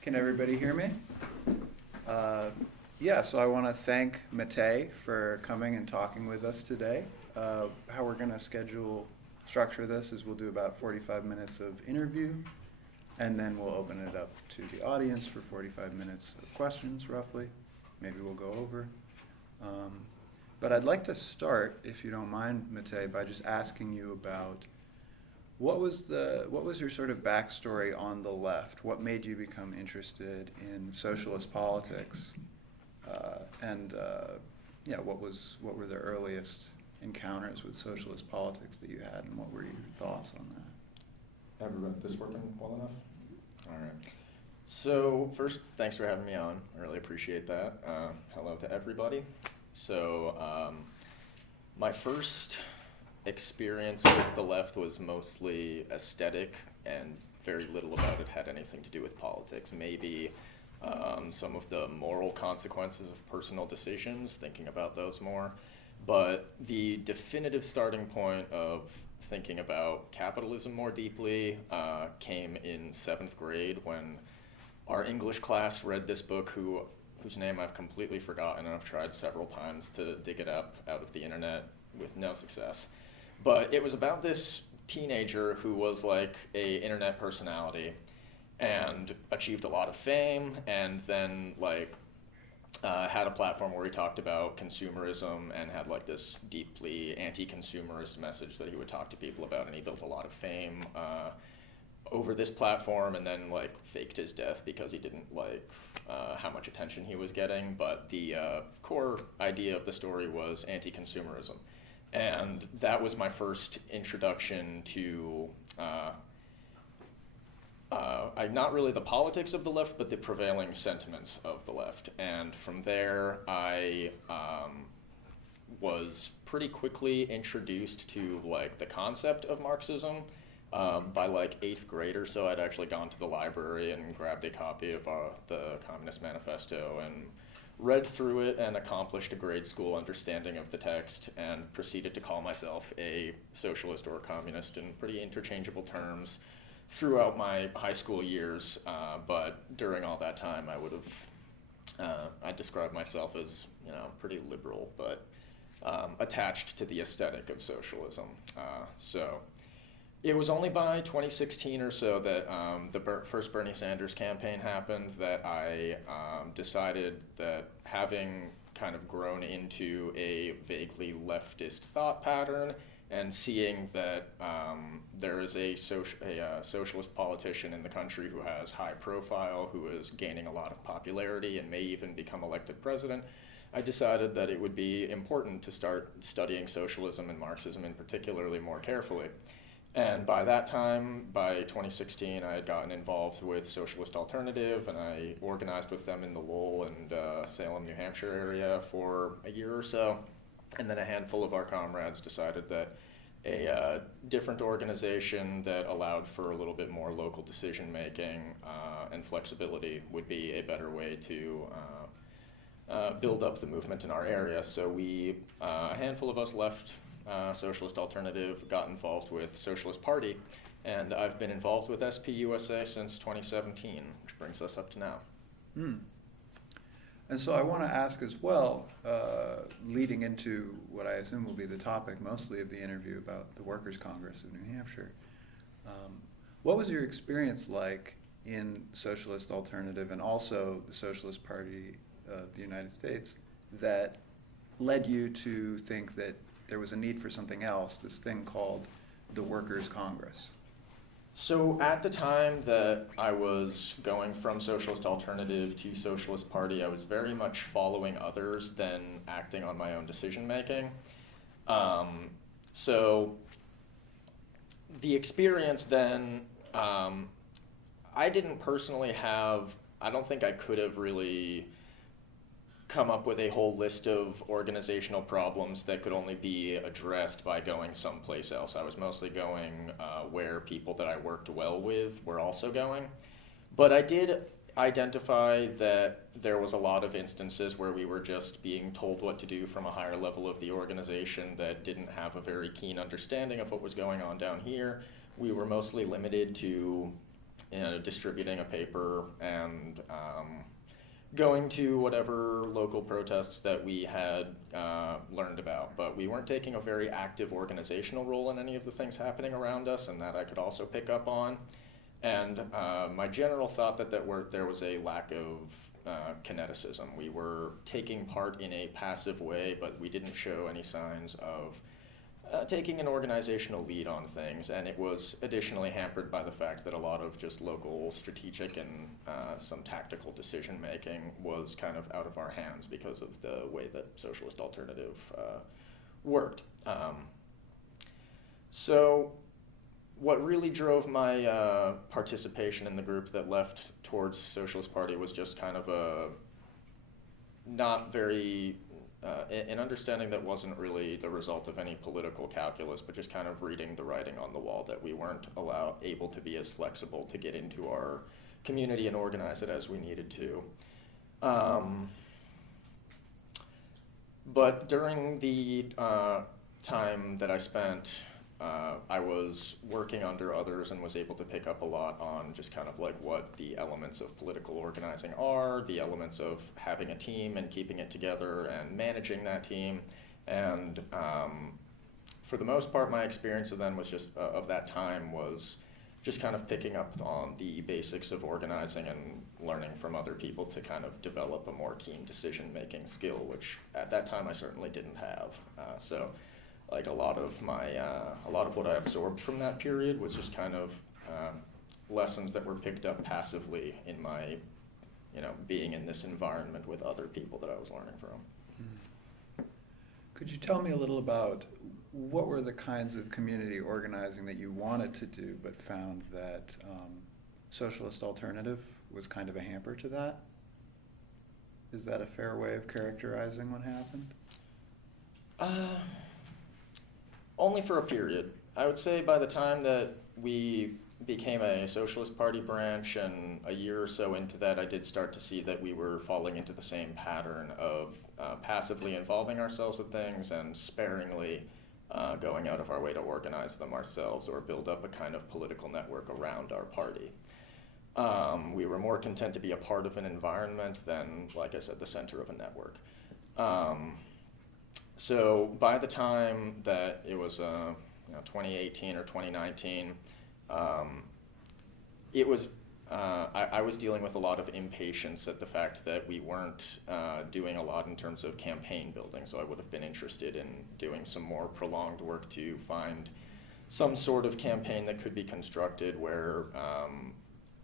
Can everybody hear me? Yeah, so I want to thank Matei for coming and talking with us today. How we're going to structure this is we'll do about 45 minutes of interview, and then we'll open it up to the audience for 45 minutes of questions, roughly. Maybe we'll go over. But I'd like to start, if you don't mind, Matei, by just asking you about what was your sort of backstory on the left? What made you become interested in socialist politics? What were the earliest encounters with socialist politics that you had, and what were your thoughts on that? This working well enough? All right. So first, thanks for having me on. I really appreciate that. Hello to everybody. So my first experience with the left was mostly aesthetic, and very little about it had anything to do with politics. Maybe some of the moral consequences of personal decisions, thinking about those more. But the definitive starting point of thinking about capitalism more deeply came in 7th grade when our English class read this book whose name I've completely forgotten, and I've tried several times to dig it up out of the internet with no success. But it was about this teenager who was like a internet personality and achieved a lot of fame, and then had a platform where he talked about consumerism and had like this deeply anti-consumerist message that he would talk to people about, and he built a lot of fame over this platform, and then faked his death because he didn't like how much attention he was getting. But the core idea of the story was anti-consumerism, and that was my first introduction to not really the politics of the left, but the prevailing sentiments of the left. And from there, I was pretty quickly introduced to the concept of Marxism. By 8th grade or so, I'd actually gone to the library and grabbed a copy of the Communist Manifesto and read through it and accomplished a grade school understanding of the text, and proceeded to call myself a socialist or a communist in pretty interchangeable terms throughout my high school years. But during all that time, I described myself as pretty liberal, but attached to the aesthetic of socialism. So it was only by 2016 or so that the first Bernie Sanders campaign happened that I decided that, having kind of grown into a vaguely leftist thought pattern and seeing that there is a socialist politician in the country who has high profile, who is gaining a lot of popularity and may even become elected president, I decided that it would be important to start studying socialism and Marxism in particularly more carefully. And by that time, by 2016, I had gotten involved with Socialist Alternative, and I organized with them in the Lowell and Salem, New Hampshire area for a year or so. And then a handful of our comrades decided that a different organization that allowed for a little bit more local decision-making and flexibility would be a better way to build up the movement in our area. So a handful of us left Socialist Alternative, got involved with Socialist Party, and I've been involved with SPUSA since 2017, which brings us up to now. And so I want to ask as well, leading into what I assume will be the topic mostly of the interview about the Workers' Congress of New Hampshire, what was your experience like in Socialist Alternative and also the Socialist Party of the United States that led you to think that there was a need for something else, this thing called the Workers' Congress? So at the time that I was going from Socialist Alternative to Socialist Party, I was very much following others than acting on my own decision-making. So the experience then, I didn't personally I don't think I could have really come up with a whole list of organizational problems that could only be addressed by going someplace else. I was mostly going where people that I worked well with were also going. But I did identify that there was a lot of instances where we were just being told what to do from a higher level of the organization that didn't have a very keen understanding of what was going on down here. We were mostly limited to distributing a paper and going to whatever local protests that we had learned about. But we weren't taking a very active organizational role in any of the things happening around us, and that I could also pick up on. And my general thought that there was a lack of kineticism. We were taking part in a passive way, but we didn't show any signs of taking an organizational lead on things, and it was additionally hampered by the fact that a lot of just local strategic and some tactical decision making was kind of out of our hands because of the way that Socialist Alternative worked. So what really drove my participation in the group that left towards Socialist Party was just kind of a not very an understanding that wasn't really the result of any political calculus, but just kind of reading the writing on the wall that we weren't able to be as flexible to get into our community and organize it as we needed to. But during the time that I spent, I was working under others and was able to pick up a lot on just kind of like what the elements of political organizing are, the elements of having a team and keeping it together and managing that team. And for the most part, my experience of then was just of that time was just kind of picking up on the basics of organizing and learning from other people to kind of develop a more keen decision-making skill, which at that time I certainly didn't have. So like a lot of what I absorbed from that period was just kind of lessons that were picked up passively in my, being in this environment with other people that I was learning from. Could you tell me a little about what were the kinds of community organizing that you wanted to do but found that Socialist Alternative was kind of a hamper to that? Is that a fair way of characterizing what happened? Only for a period. I would say by the time that we became a Socialist Party branch, and a year or so into that, I did start to see that we were falling into the same pattern of passively involving ourselves with things and sparingly going out of our way to organize them ourselves or build up a kind of political network around our party. We were more content to be a part of an environment than, like I said, the center of a network. So by the time that it was 2018 or 2019, it was I was dealing with a lot of impatience at the fact that we weren't doing a lot in terms of campaign building. So I would have been interested in doing some more prolonged work to find some sort of campaign that could be constructed where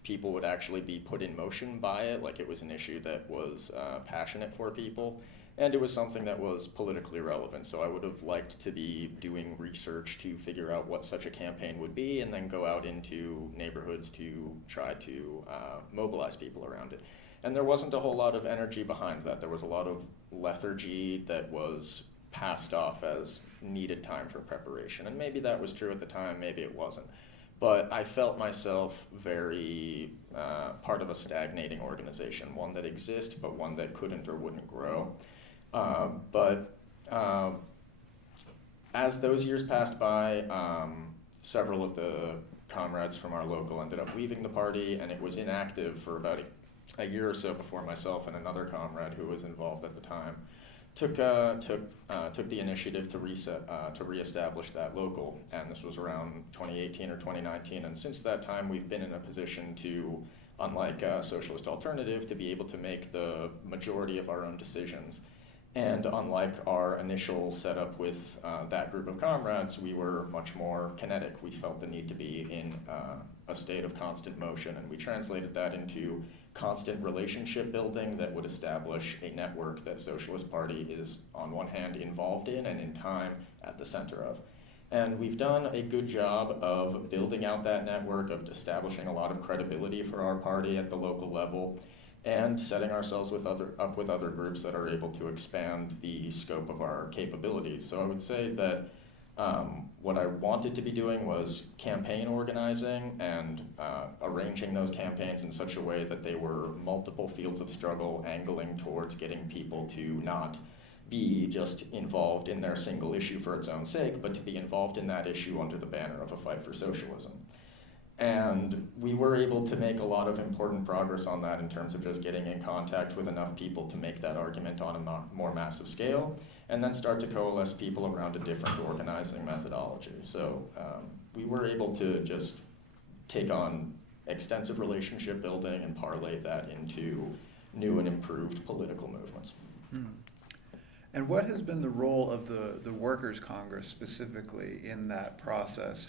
people would actually be put in motion by it, like it was an issue that was passionate for people. And it was something that was politically relevant, so I would have liked to be doing research to figure out what such a campaign would be and then go out into neighborhoods to try to mobilize people around it. And there wasn't a whole lot of energy behind that. There was a lot of lethargy that was passed off as needed time for preparation. And maybe that was true at the time, maybe it wasn't. But I felt myself very part of a stagnating organization, one that exists, but one that couldn't or wouldn't grow. But as those years passed by, several of the comrades from our local ended up leaving the party, and it was inactive for about a year or so before myself and another comrade who was involved at the time took the initiative to reestablish that local, and this was around 2018 or 2019. And since that time, we've been in a position to, unlike Socialist Alternative, to be able to make the majority of our own decisions. And unlike our initial setup with that group of comrades, we were much more kinetic. We felt the need to be in a state of constant motion, and we translated that into constant relationship building that would establish a network that Socialist Party is, on one hand, involved in and in time at the center of. And we've done a good job of building out that network, of establishing a lot of credibility for our party at the local level, and setting ourselves up with other groups that are able to expand the scope of our capabilities. So I would say that what I wanted to be doing was campaign organizing and arranging those campaigns in such a way that they were multiple fields of struggle angling towards getting people to not be just involved in their single issue for its own sake, but to be involved in that issue under the banner of a fight for socialism. And we were able to make a lot of important progress on that in terms of just getting in contact with enough people to make that argument on a more massive scale, and then start to coalesce people around a different organizing methodology. So we were able to just take on extensive relationship building and parlay that into new and improved political movements. And what has been the role of the Workers' Congress specifically in that process?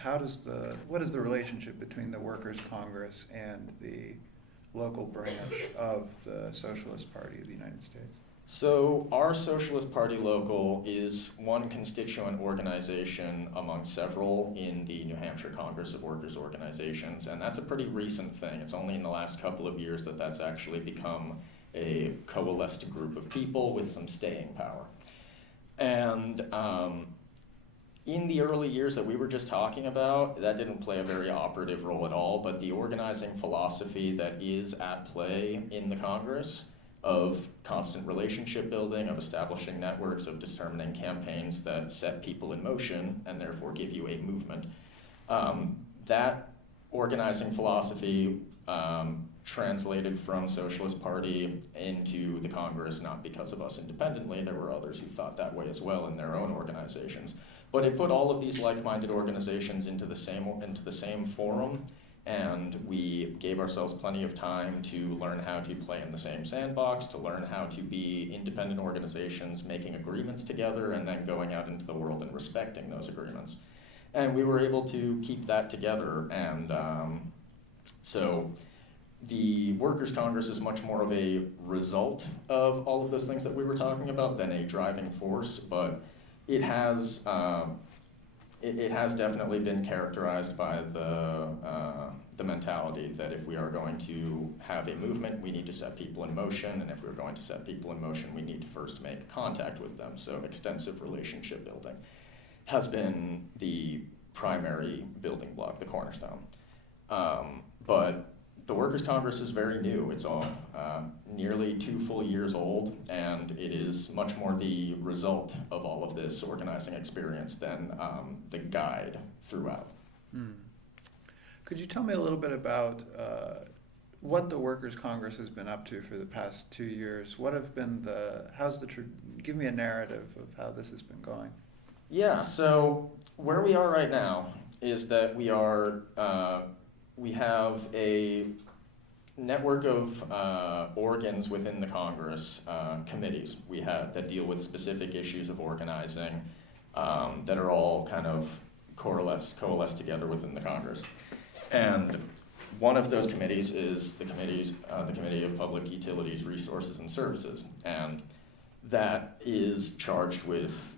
What is the relationship between the Workers' Congress and the local branch of the Socialist Party of the United States? So our Socialist Party local is one constituent organization among several in the New Hampshire Congress of Workers Organizations, and that's a pretty recent thing. It's only in the last couple of years that that's actually become a coalesced group of people with some staying power. And in the early years that we were just talking about, that didn't play a very operative role at all, but the organizing philosophy that is at play in the Congress of constant relationship building, of establishing networks, of determining campaigns that set people in motion and therefore give you a movement, that organizing philosophy translated from Socialist Party into the Congress, not because of us independently. There were others who thought that way as well in their own organizations. But it put all of these like-minded organizations into the same forum, and we gave ourselves plenty of time to learn how to play in the same sandbox, to learn how to be independent organizations making agreements together and then going out into the world and respecting those agreements. And we were able to keep that together, and so the Workers' Congress is much more of a result of all of those things that we were talking about than a driving force, but it has definitely been characterized by the mentality that if we are going to have a movement, we need to set people in motion, and if we're going to set people in motion, we need to first make contact with them. So extensive relationship building has been the primary building block, the cornerstone. But the Workers' Congress is very new. It's all nearly 2 full years old, and it is much more the result of all of this organizing experience than the guide throughout. Could you tell me a little bit about what the Workers' Congress has been up to for the past 2 years? What have been give me a narrative of how this has been going. Yeah, so where we are right now is that we have a network of organs within the Congress, committees that deal with specific issues of organizing that are all kind of coalesced together within the Congress. And one of those committees is the Committee of Public Utilities, Resources, and Services, and that is charged with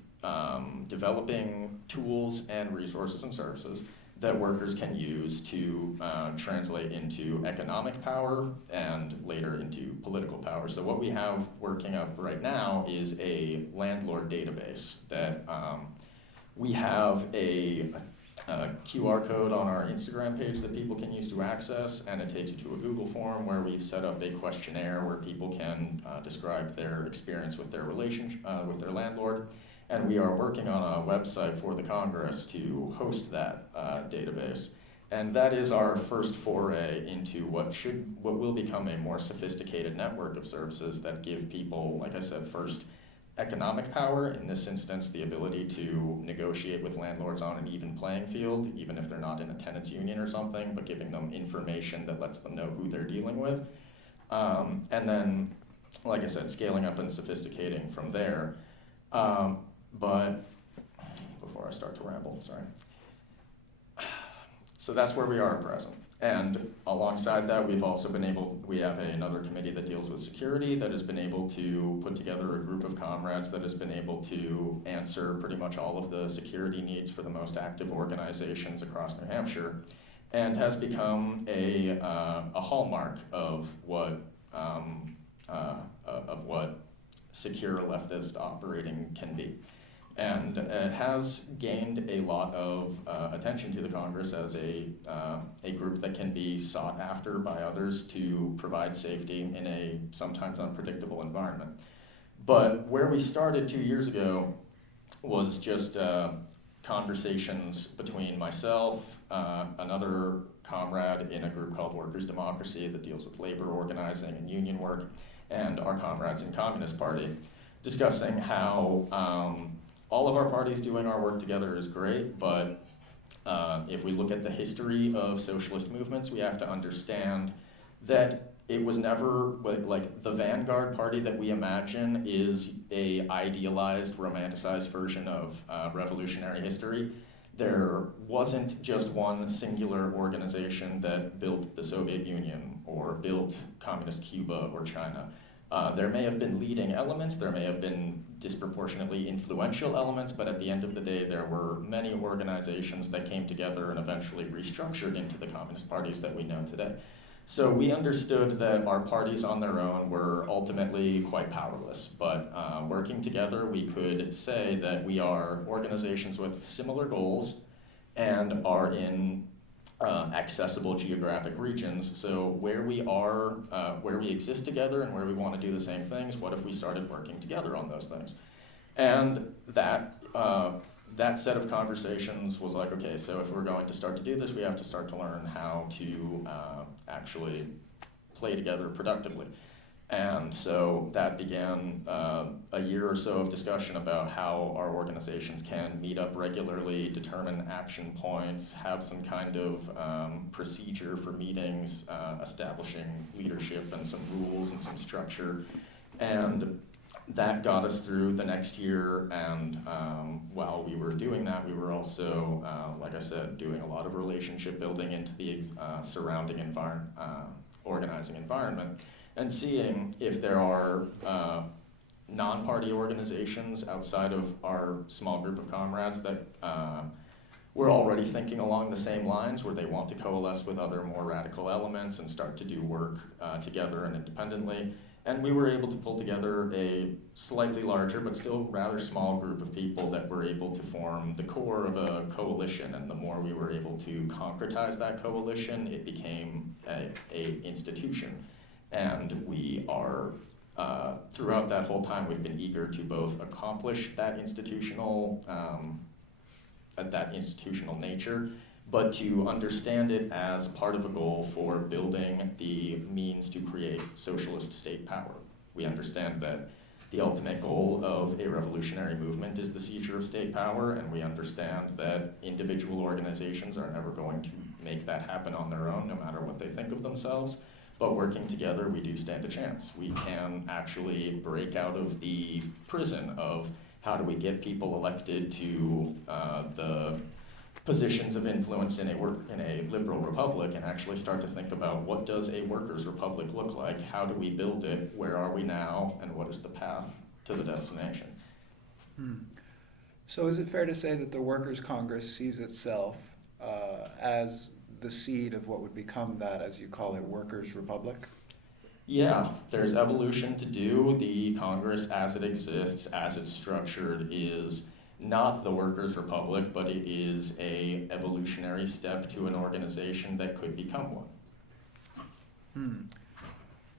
developing tools and resources and services that workers can use to translate into economic power and later into political power. So what we have working up right now is a landlord database that we have a QR code on our Instagram page that people can use to access, and it takes you to a Google form where we've set up a questionnaire where people can describe their experience with their with their landlord. And we are working on a website for the Congress to host that database. And that is our first foray into what will become a more sophisticated network of services that give people, like I said, first, economic power, in this instance, the ability to negotiate with landlords on an even playing field, even if they're not in a tenants union or something, but giving them information that lets them know who they're dealing with. And then, like I said, scaling up and sophisticating from there. But before I start to ramble, sorry. So that's where we are at present. And alongside that, we have another committee that deals with security that has been able to put together a group of comrades that has been able to answer pretty much all of the security needs for the most active organizations across New Hampshire, and has become a hallmark of what secure leftist operating can be. And it has gained a lot of attention to the Congress as a group that can be sought after by others to provide safety in a sometimes unpredictable environment. But where we started 2 years ago was just conversations between myself, another comrade in a group called Workers' Democracy that deals with labor organizing and union work, and our comrades in Communist Party, discussing how all of our parties doing our work together is great, but if we look at the history of socialist movements, we have to understand that it was never, like the vanguard party that we imagine is a idealized, romanticized version of revolutionary history. There wasn't just one singular organization that built the Soviet Union or built communist Cuba or China. There may have been leading elements, there may have been disproportionately influential elements, but at the end of the day, there were many organizations that came together and eventually restructured into the communist parties that we know today. So we understood that our parties on their own were ultimately quite powerless, but working together, we could say that we are organizations with similar goals and are in accessible geographic regions. So where we are, where we exist together and where we want to do the same things, what if we started working together on those things? And that set of conversations was like, okay, so if we're going to start to do this, we have to start to learn how to actually play together productively. And so that began a year or so of discussion about how our organizations can meet up regularly, determine action points, have some kind of procedure for meetings, establishing leadership and some rules and some structure. And that got us through the next year, and while we were doing that, we were also, like I said, doing a lot of relationship building into the surrounding organizing environment, and seeing if there are non-party organizations outside of our small group of comrades that were already thinking along the same lines, where they want to coalesce with other more radical elements and start to do work together and independently. And we were able to pull together a slightly larger, but still rather small group of people that were able to form the core of a coalition. And the more we were able to concretize that coalition, it became a institution. And we are, throughout that whole time, we've been eager to both accomplish that institutional nature, but to understand it as part of a goal for building the means to create socialist state power. We understand that the ultimate goal of a revolutionary movement is the seizure of state power, and we understand that individual organizations are never going to make that happen on their own, no matter what they think of themselves. But working together, we do stand a chance. We can actually break out of the prison of how do we get people elected to the positions of influence in a liberal republic, and actually start to think about what does a workers' republic look like, how do we build it, where are we now, and what is the path to the destination. So is it fair to say that the Workers' Congress sees itself as the seed of what would become that, as you call it, workers' republic? Yeah, there's evolution to do. The Congress as it exists, as it's structured, is not the Workers' Republic, but it is a evolutionary step to an organization that could become one.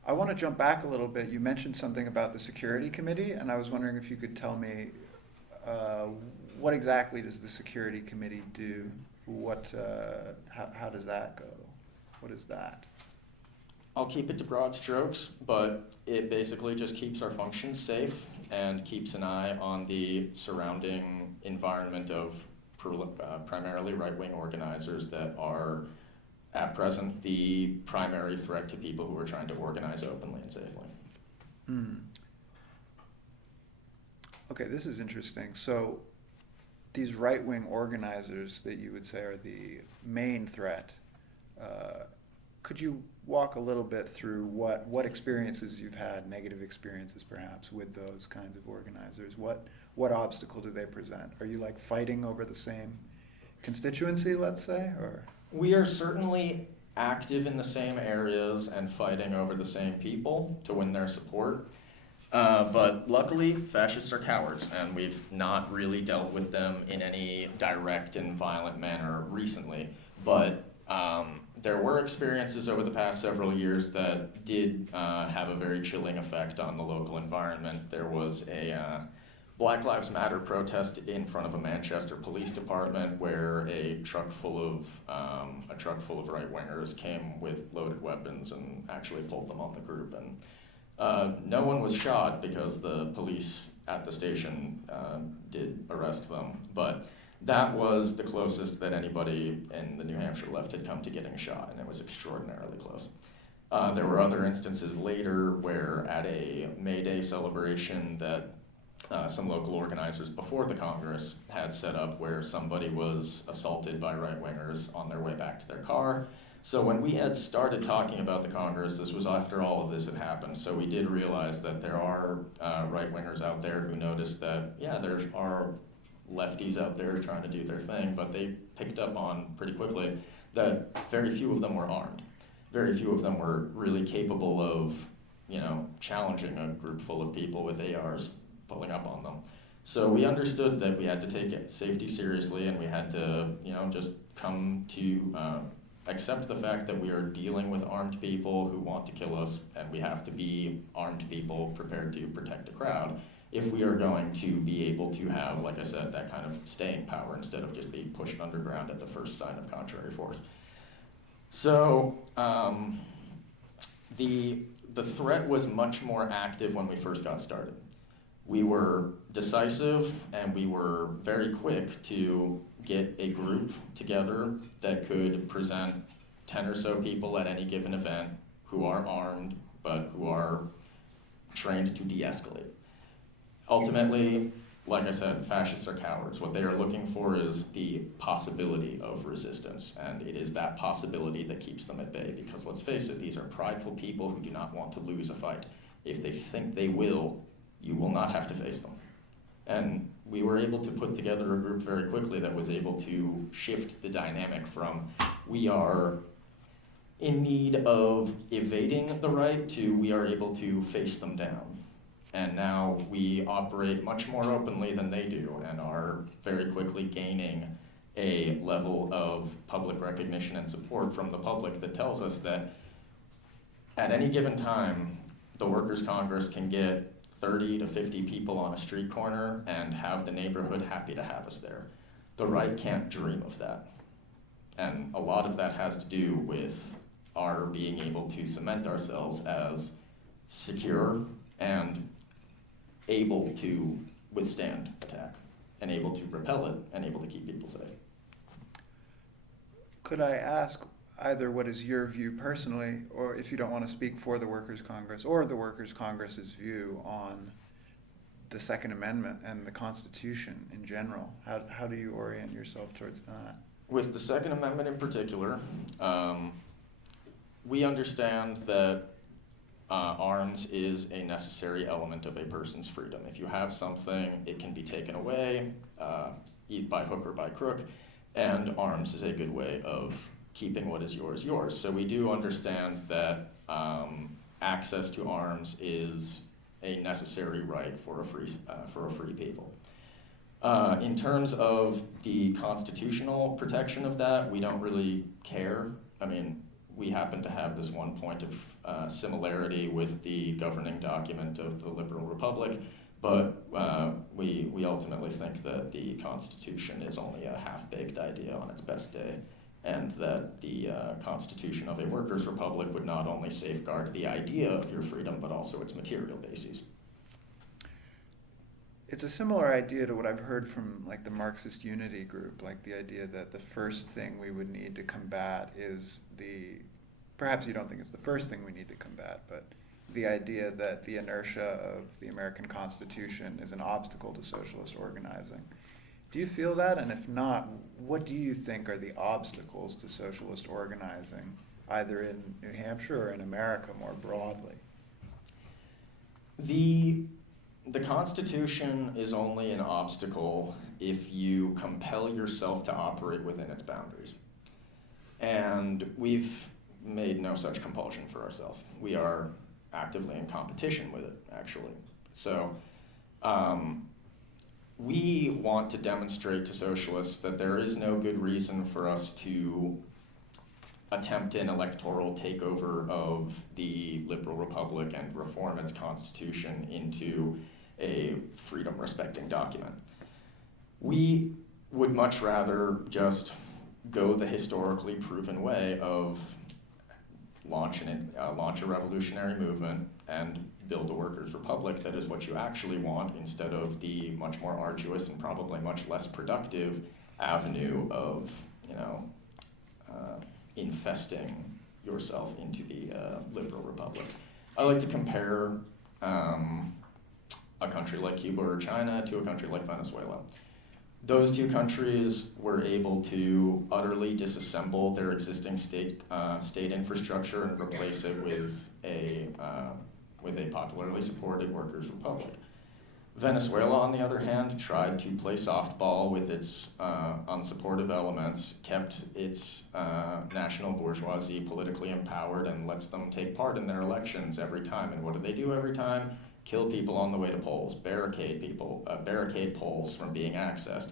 I want to jump back a little bit. You mentioned something about the Security Committee, and I was wondering if you could tell me what exactly does the Security Committee do? How does that go? What is that? I'll keep it to broad strokes, but it basically just keeps our functions safe and keeps an eye on the surrounding environment of primarily right-wing organizers that are, at present, the primary threat to people who are trying to organize openly and safely. Okay, this is interesting. So these right-wing organizers that you would say are the main threat, could you walk a little bit through what experiences you've had, negative experiences perhaps, with those kinds of organizers? What obstacle do they present? Are you like fighting over the same constituency, let's say, or? We are certainly active in the same areas and fighting over the same people to win their support. But luckily, fascists are cowards, and we've not really dealt with them in any direct and violent manner recently. But there were experiences over the past several years that did have a very chilling effect on the local environment. There was a Black Lives Matter protest in front of a Manchester police department where a truck full of right-wingers came with loaded weapons and actually pulled them on the group. And no one was shot because the police at the station did arrest them, but that was the closest that anybody in the New Hampshire left had come to getting shot, and it was extraordinarily close. There were other instances later where at a May Day celebration that some local organizers before the Congress had set up where somebody was assaulted by right-wingers on their way back to their car. So when we had started talking about the Congress, this was after all of this had happened, so we did realize that there are right-wingers out there who noticed that, yeah, there are lefties out there trying to do their thing, but they picked up on pretty quickly that very few of them were armed. Very few of them were really capable of, challenging a group full of people with ARs pulling up on them. So we understood that we had to take safety seriously, and we had to, just come to accept the fact that we are dealing with armed people who want to kill us, and we have to be armed people prepared to protect a crowd if we are going to be able to have, like I said, that kind of staying power instead of just being pushed underground at the first sign of contrary force. So the threat was much more active when we first got started. We were decisive, and we were very quick to get a group together that could present 10 or so people at any given event who are armed, but who are trained to de-escalate. Ultimately, like I said, fascists are cowards. What they are looking for is the possibility of resistance, and it is that possibility that keeps them at bay, because let's face it, these are prideful people who do not want to lose a fight. If they think they will, you will not have to face them. And we were able to put together a group very quickly that was able to shift the dynamic from we are in need of evading the right to we are able to face them down. And now we operate much more openly than they do and are very quickly gaining a level of public recognition and support from the public that tells us that at any given time, the Workers' Congress can get 30 to 50 people on a street corner and have the neighborhood happy to have us there. The right can't dream of that. And a lot of that has to do with our being able to cement ourselves as secure and able to withstand attack, and able to repel it, and able to keep people safe. Could I ask either what is your view personally, or if you don't want to speak for the Workers' Congress, or the Workers' Congress's view on the Second Amendment and the Constitution in general? How do you orient yourself towards that? With the Second Amendment in particular, we understand that arms is a necessary element of a person's freedom. If you have something, it can be taken away, by hook or by crook, and arms is a good way of keeping what is yours yours. So we do understand that access to arms is a necessary right for a free people. In terms of the constitutional protection of that, we don't really care. I mean, we happen to have this one point of similarity with the governing document of the Liberal Republic, but we ultimately think that the Constitution is only a half-baked idea on its best day, and that the Constitution of a workers' republic would not only safeguard the idea of your freedom, but also its material bases. It's a similar idea to what I've heard from like the Marxist Unity group, like the idea that the first thing we would need to combat is perhaps you don't think it's the first thing we need to combat, but the idea that the inertia of the American Constitution is an obstacle to socialist organizing. Do you feel that? And if not, what do you think are the obstacles to socialist organizing, either in New Hampshire or in America more broadly? The Constitution is only an obstacle if you compel yourself to operate within its boundaries. And we've made no such compulsion for ourselves. We are actively in competition with it, actually. So we want to demonstrate to socialists that there is no good reason for us to attempt an electoral takeover of the Liberal Republic and reform its constitution into a freedom-respecting document. We would much rather just go the historically proven way of launch a revolutionary movement and build a workers' republic that is what you actually want, instead of the much more arduous and probably much less productive avenue of, infesting yourself into the liberal republic. I like to compare a country like Cuba or China to a country like Venezuela. Those two countries were able to utterly disassemble their existing state infrastructure and replace it with a popularly supported workers' republic. Venezuela, on the other hand, tried to play softball with its unsupportive elements, kept its national bourgeoisie politically empowered, and lets them take part in their elections every time. And what do they do every time? Kill people on the way to polls, barricade polls from being accessed,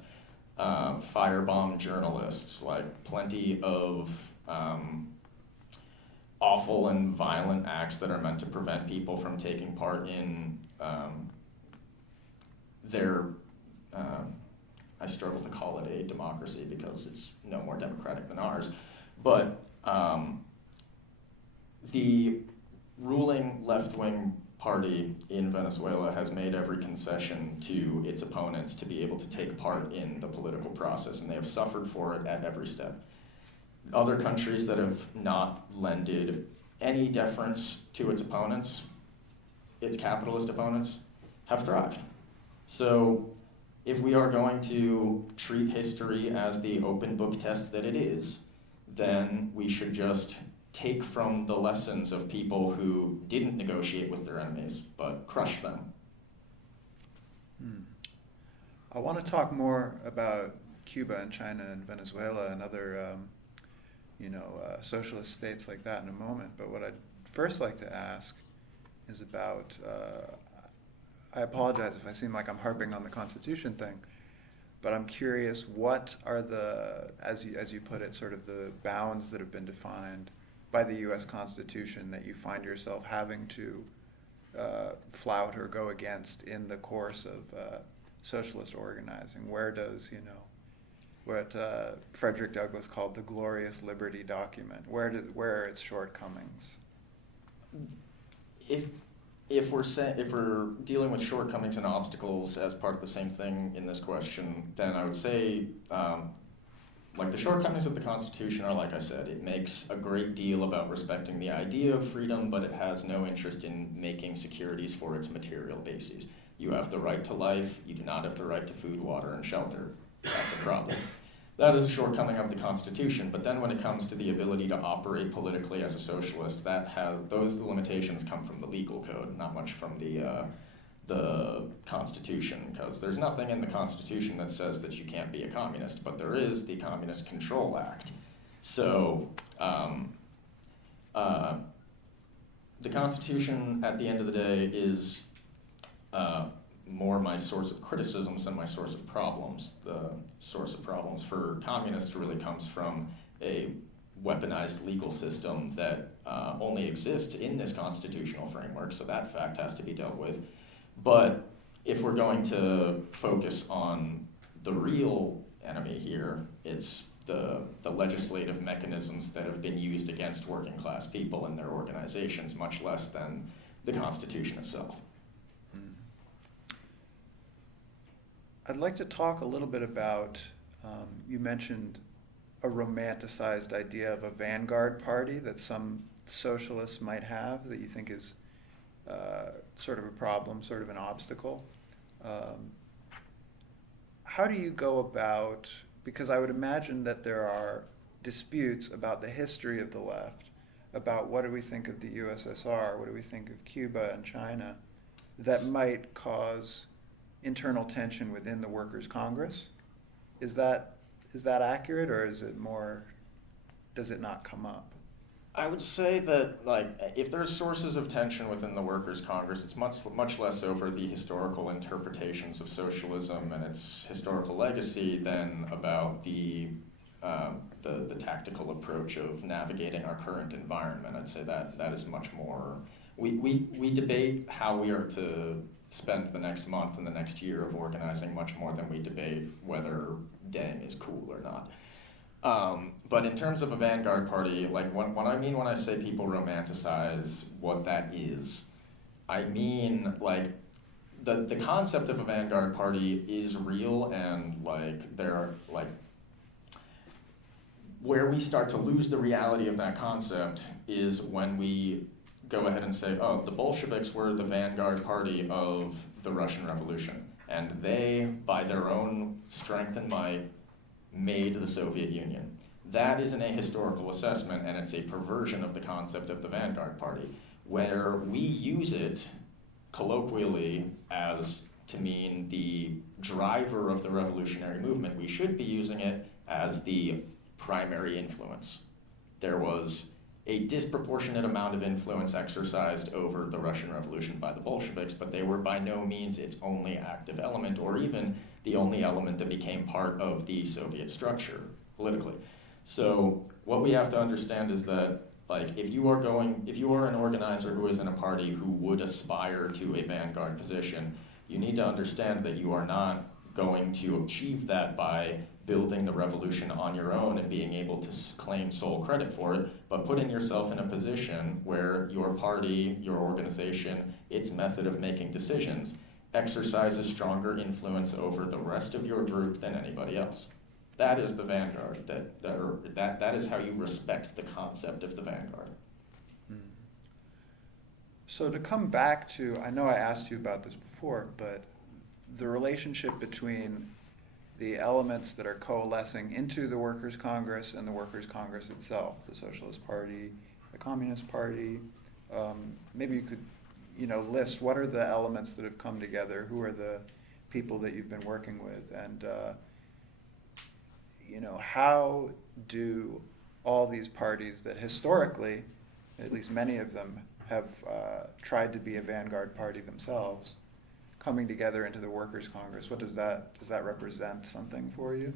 firebomb journalists, like plenty of awful and violent acts that are meant to prevent people from taking part in their, I struggle to call it a democracy because it's no more democratic than ours, but the ruling left-wing party in Venezuela has made every concession to its opponents to be able to take part in the political process, and they have suffered for it at every step. Other countries that have not lended any deference to its opponents, its capitalist opponents, have thrived. So if we are going to treat history as the open book test that it is, then we should just take from the lessons of people who didn't negotiate with their enemies, but crushed them. I want to talk more about Cuba and China and Venezuela and other, socialist states like that in a moment. But what I'd first like to ask is about, I apologize if I seem like I'm harping on the Constitution thing, but I'm curious, what are the, as you put it, sort of the bounds that have been defined by the U.S. Constitution that you find yourself having to flout or go against in the course of socialist organizing? Where does, what Frederick Douglass called the glorious liberty document, where are its shortcomings? If we're dealing with shortcomings and obstacles as part of the same thing in this question, then I would say, the shortcomings of the Constitution are, like I said, it makes a great deal about respecting the idea of freedom, but it has no interest in making securities for its material bases. You have the right to life, you do not have the right to food, water, and shelter. That's a problem. That is a shortcoming of the Constitution, but then when it comes to the ability to operate politically as a socialist, those limitations come from the legal code, not much from the Constitution, because there's nothing in the Constitution that says that you can't be a communist, but there is the Communist Control Act. So the Constitution, at the end of the day, is more my source of criticisms than my source of problems. The source of problems for communists really comes from a weaponized legal system that only exists in this constitutional framework, so that fact has to be dealt with. But if we're going to focus on the real enemy here, it's the legislative mechanisms that have been used against working class people and their organizations, much less than the Constitution itself. I'd like to talk a little bit about, you mentioned a romanticized idea of a vanguard party that some socialists might have that you think is sort of a problem, sort of an obstacle. How do you go about, because I would imagine that there are disputes about the history of the left, about what do we think of the USSR, what do we think of Cuba and China, that might cause internal tension within the Workers' Congress. Is that accurate, or is it more, does it not come up? I would say that, if there's sources of tension within the Workers' Congress, it's much less over the historical interpretations of socialism and its historical legacy than about the tactical approach of navigating our current environment. I'd say that is much more We debate how we are to spend the next month and the next year of organizing much more than we debate whether dang is cool or not. But in terms of a vanguard party, like when I say people romanticize what that is, I mean like the concept of a vanguard party is real, and like there are like where we start to lose the reality of that concept is when we go ahead and say, oh, the Bolsheviks were the vanguard party of the Russian Revolution, and they, by their own strength and might, made the Soviet Union. That is an ahistorical assessment, and it's a perversion of the concept of the vanguard party, where we use it colloquially as to mean the driver of the revolutionary movement. We should be using it as the primary influence. There was a disproportionate amount of influence exercised over the Russian Revolution by the Bolsheviks, but they were by no means its only active element, or even the only element that became part of the Soviet structure politically. So what we have to understand is that, like, if you are an organizer who is in a party who would aspire to a vanguard position, you need to understand that you are not going to achieve that by building the revolution on your own and being able to claim sole credit for it, but putting yourself in a position where your party, your organization, its method of making decisions exercises stronger influence over the rest of your group than anybody else. That is the vanguard. That is how you respect the concept of the vanguard. So to come back to, I know I asked you about this before, but the relationship between the elements that are coalescing into the Workers' Congress and the Workers' Congress itself, the Socialist Party, the Communist Party. Maybe you could, list what are the elements that have come together, who are the people that you've been working with, and how do all these parties that historically, at least many of them, have tried to be a vanguard party themselves, coming together into the Workers' Congress? What does that represent something for you?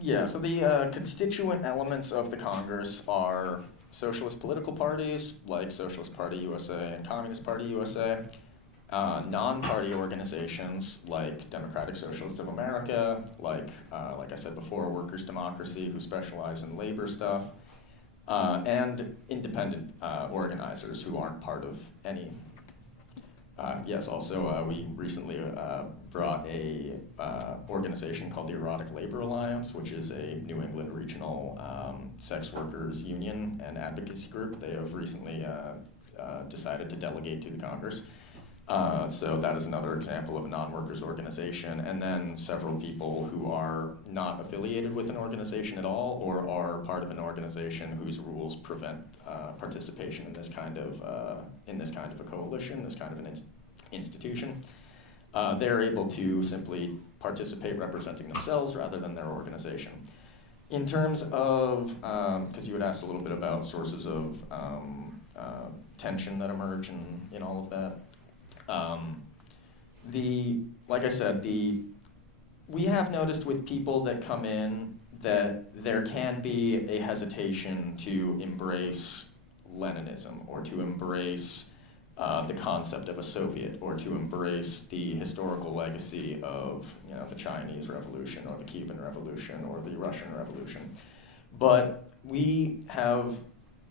Yeah, so the constituent elements of the Congress are socialist political parties like Socialist Party USA and Communist Party USA, non-party organizations like Democratic Socialists of America, like I said before, Workers' Democracy, who specialize in labor stuff, and independent organizers who aren't part of any. Yes, also we recently brought a organization called the Erotic Labor Alliance, which is a New England regional sex workers union and advocacy group. They have recently decided to delegate to the Congress. So that is another example of a non-workers organization. And then several people who are not affiliated with an organization at all, or are part of an organization whose rules prevent participation in this kind of a coalition, this kind of an institution. They're able to simply participate representing themselves rather than their organization. In terms of, because you had asked a little bit about sources of tension that emerge in all of that. Like I said, we have noticed with people that come in that there can be a hesitation to embrace Leninism, or to embrace the concept of a Soviet, or to embrace the historical legacy of the Chinese Revolution, or the Cuban Revolution, or the Russian Revolution. But we have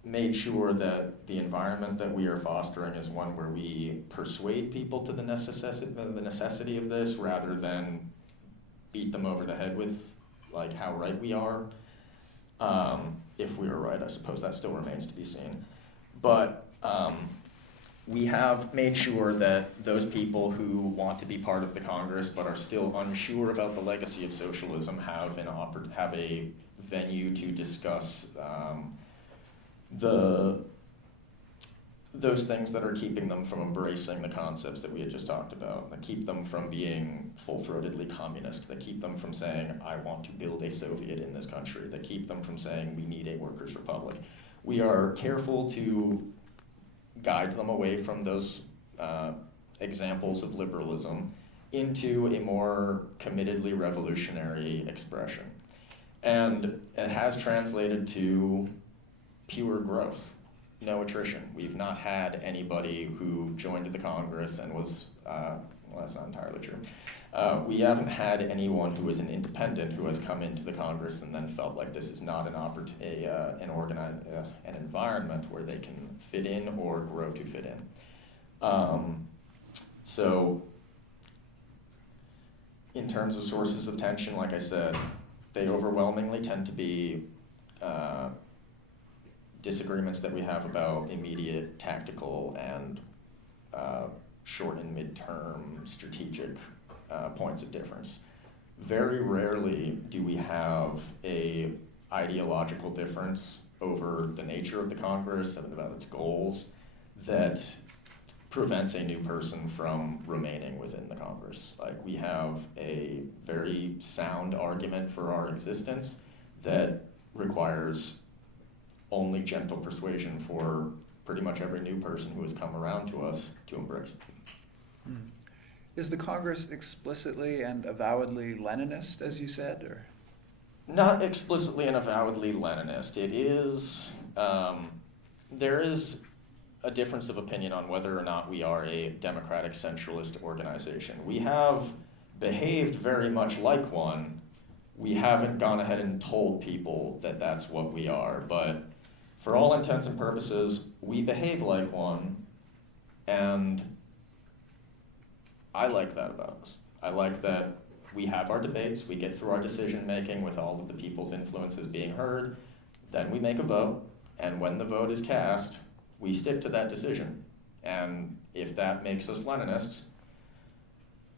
made sure that the environment that we are fostering is one where we persuade people to the necessity of this, rather than beat them over the head with like how right we are. If we are right, I suppose that still remains to be seen. But we have made sure that those people who want to be part of the Congress but are still unsure about the legacy of socialism have a venue to discuss those things that are keeping them from embracing the concepts that we had just talked about, that keep them from being full-throatedly communist, that keep them from saying, I want to build a Soviet in this country, that keep them from saying, we need a workers' republic. We are careful to guide them away from those examples of liberalism into a more committedly revolutionary expression. And it has translated to pure growth, no attrition. We've not had anybody who joined the Congress and was, well, that's not entirely true. We haven't had anyone who is an independent who has come into the Congress and then felt like this is not an environment where they can fit in or grow to fit in. So in terms of sources of tension, like I said, they overwhelmingly tend to be disagreements that we have about immediate tactical and short and midterm strategic points of difference. Very rarely do we have a ideological difference over the nature of the Congress and about its goals that prevents a new person from remaining within the Congress. Like, we have a very sound argument for our existence that requires only gentle persuasion for pretty much every new person who has come around to us to embrace. Is the Congress explicitly and avowedly Leninist, as you said, or? Not explicitly and avowedly Leninist. It is, there is a difference of opinion on whether or not we are a democratic centralist organization. We have behaved very much like one. We haven't gone ahead and told people that that's what we are, but for all intents and purposes, we behave like one, and I like that about us. I like that we have our debates, we get through our decision making with all of the people's influences being heard, then we make a vote, and when the vote is cast, we stick to that decision. And if that makes us Leninists,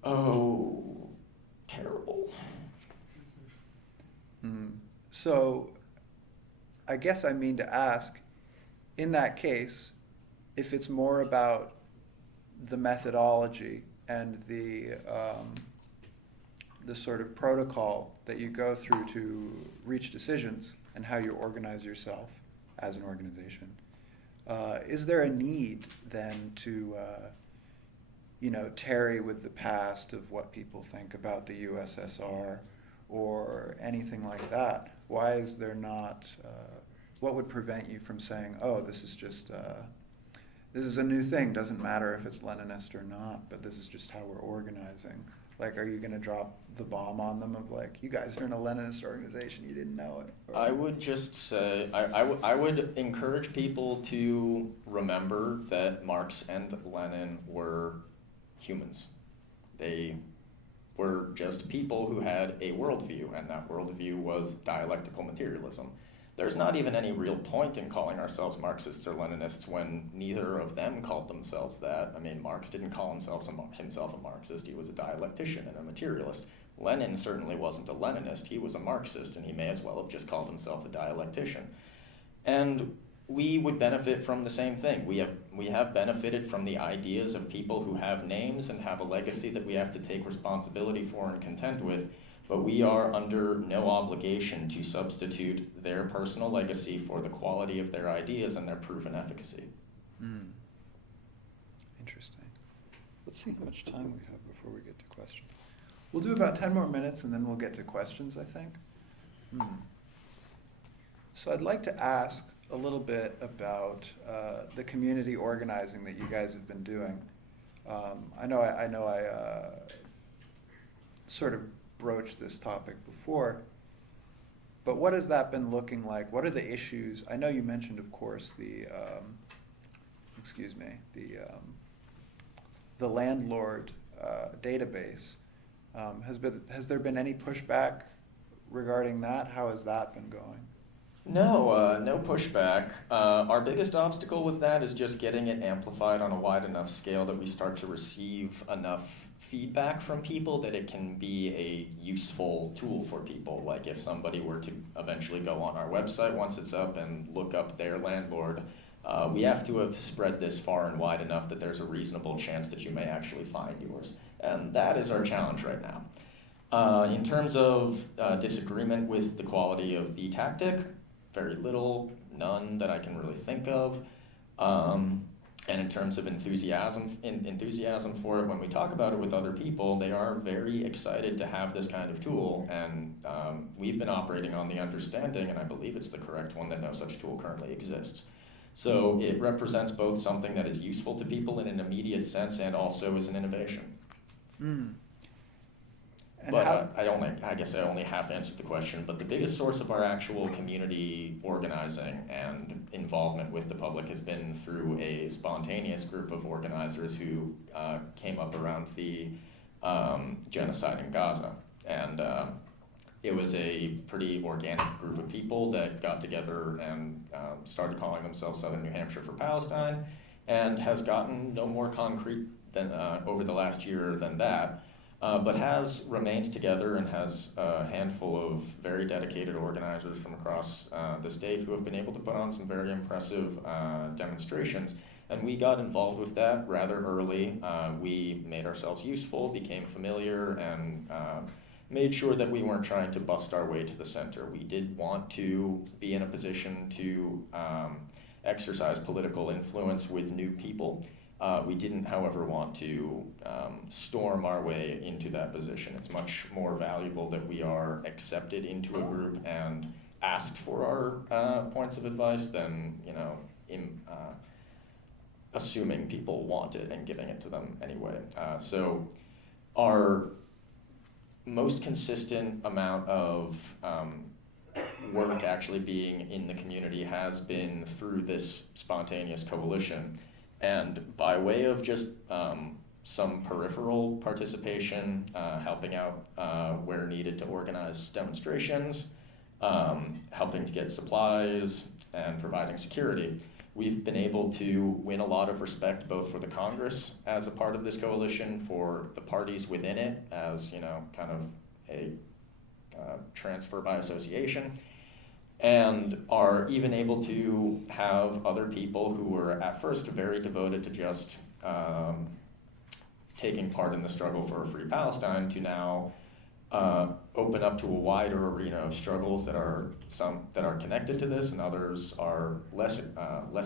oh, terrible. So I guess I mean to ask, in that case, if it's more about the methodology and the sort of protocol that you go through to reach decisions and how you organize yourself as an organization, is there a need then to tarry with the past of what people think about the USSR or anything like that? Why is there not, what would prevent you from saying, oh, this is just, this is a new thing, doesn't matter if it's Leninist or not, but this is just how we're organizing? Like, are you going to drop the bomb on them of like, you guys are in a Leninist organization, you didn't know it? Or... I would just say, I would encourage people to remember that Marx and Lenin were humans. They were just people who had a worldview, and that worldview was dialectical materialism. There's not even any real point in calling ourselves Marxists or Leninists when neither of them called themselves that. I mean, Marx didn't call himself a Marxist, he was a dialectician and a materialist. Lenin certainly wasn't a Leninist, he was a Marxist, and he may as well have just called himself a dialectician. And we would benefit from the same thing. We have benefited from the ideas of people who have names and have a legacy that we have to take responsibility for and contend with, but we are under no obligation to substitute their personal legacy for the quality of their ideas and their proven efficacy. Interesting. Let's see how much time we have before we get to questions. We'll do about 10 more minutes and then we'll get to questions, I think. So I'd like to ask a little bit about the community organizing that you guys have been doing. I know I sort of broached this topic before, but what has that been looking like? What are the issues? I know you mentioned, of course, the landlord database. Has there been any pushback regarding that? How has that been going? No pushback. Our biggest obstacle with that is just getting it amplified on a wide enough scale that we start to receive enough feedback from people that it can be a useful tool for people. Like if somebody were to eventually go on our website once it's up and look up their landlord, we have to have spread this far and wide enough that there's a reasonable chance that you may actually find yours. And that is our challenge right now. In terms of disagreement with the quality of the tactic, very little, none that I can really think of. And in terms of enthusiasm for it, when we talk about it with other people, they are very excited to have this kind of tool. And we've been operating on the understanding, and I believe it's the correct one, that no such tool currently exists. So it represents both something that is useful to people in an immediate sense and also is an innovation. Mm. And But how, I guess I only half answered the question, but the biggest source of our actual community organizing and involvement with the public has been through a spontaneous group of organizers who came up around the genocide in Gaza. And it was a pretty organic group of people that got together and started calling themselves Southern New Hampshire for Palestine, and has gotten no more concrete than over the last year than that. But has remained together and has a handful of very dedicated organizers from across the state who have been able to put on some very impressive demonstrations. And we got involved with that rather early. We made ourselves useful, became familiar, and made sure that we weren't trying to bust our way to the center. We did want to be in a position to exercise political influence with new people. We didn't, however, want to storm our way into that position. It's much more valuable that we are accepted into a group and asked for our points of advice than, assuming people want it and giving it to them anyway. So our most consistent amount of work actually being in the community has been through this spontaneous coalition. And by way of just some peripheral participation, helping out where needed to organize demonstrations, helping to get supplies, and providing security, we've been able to win a lot of respect both for the Congress as a part of this coalition, for the parties within it as, kind of a transfer by association, and are even able to have other people who were at first very devoted to just taking part in the struggle for a free Palestine to now open up to a wider arena of struggles that are connected to this, and others are less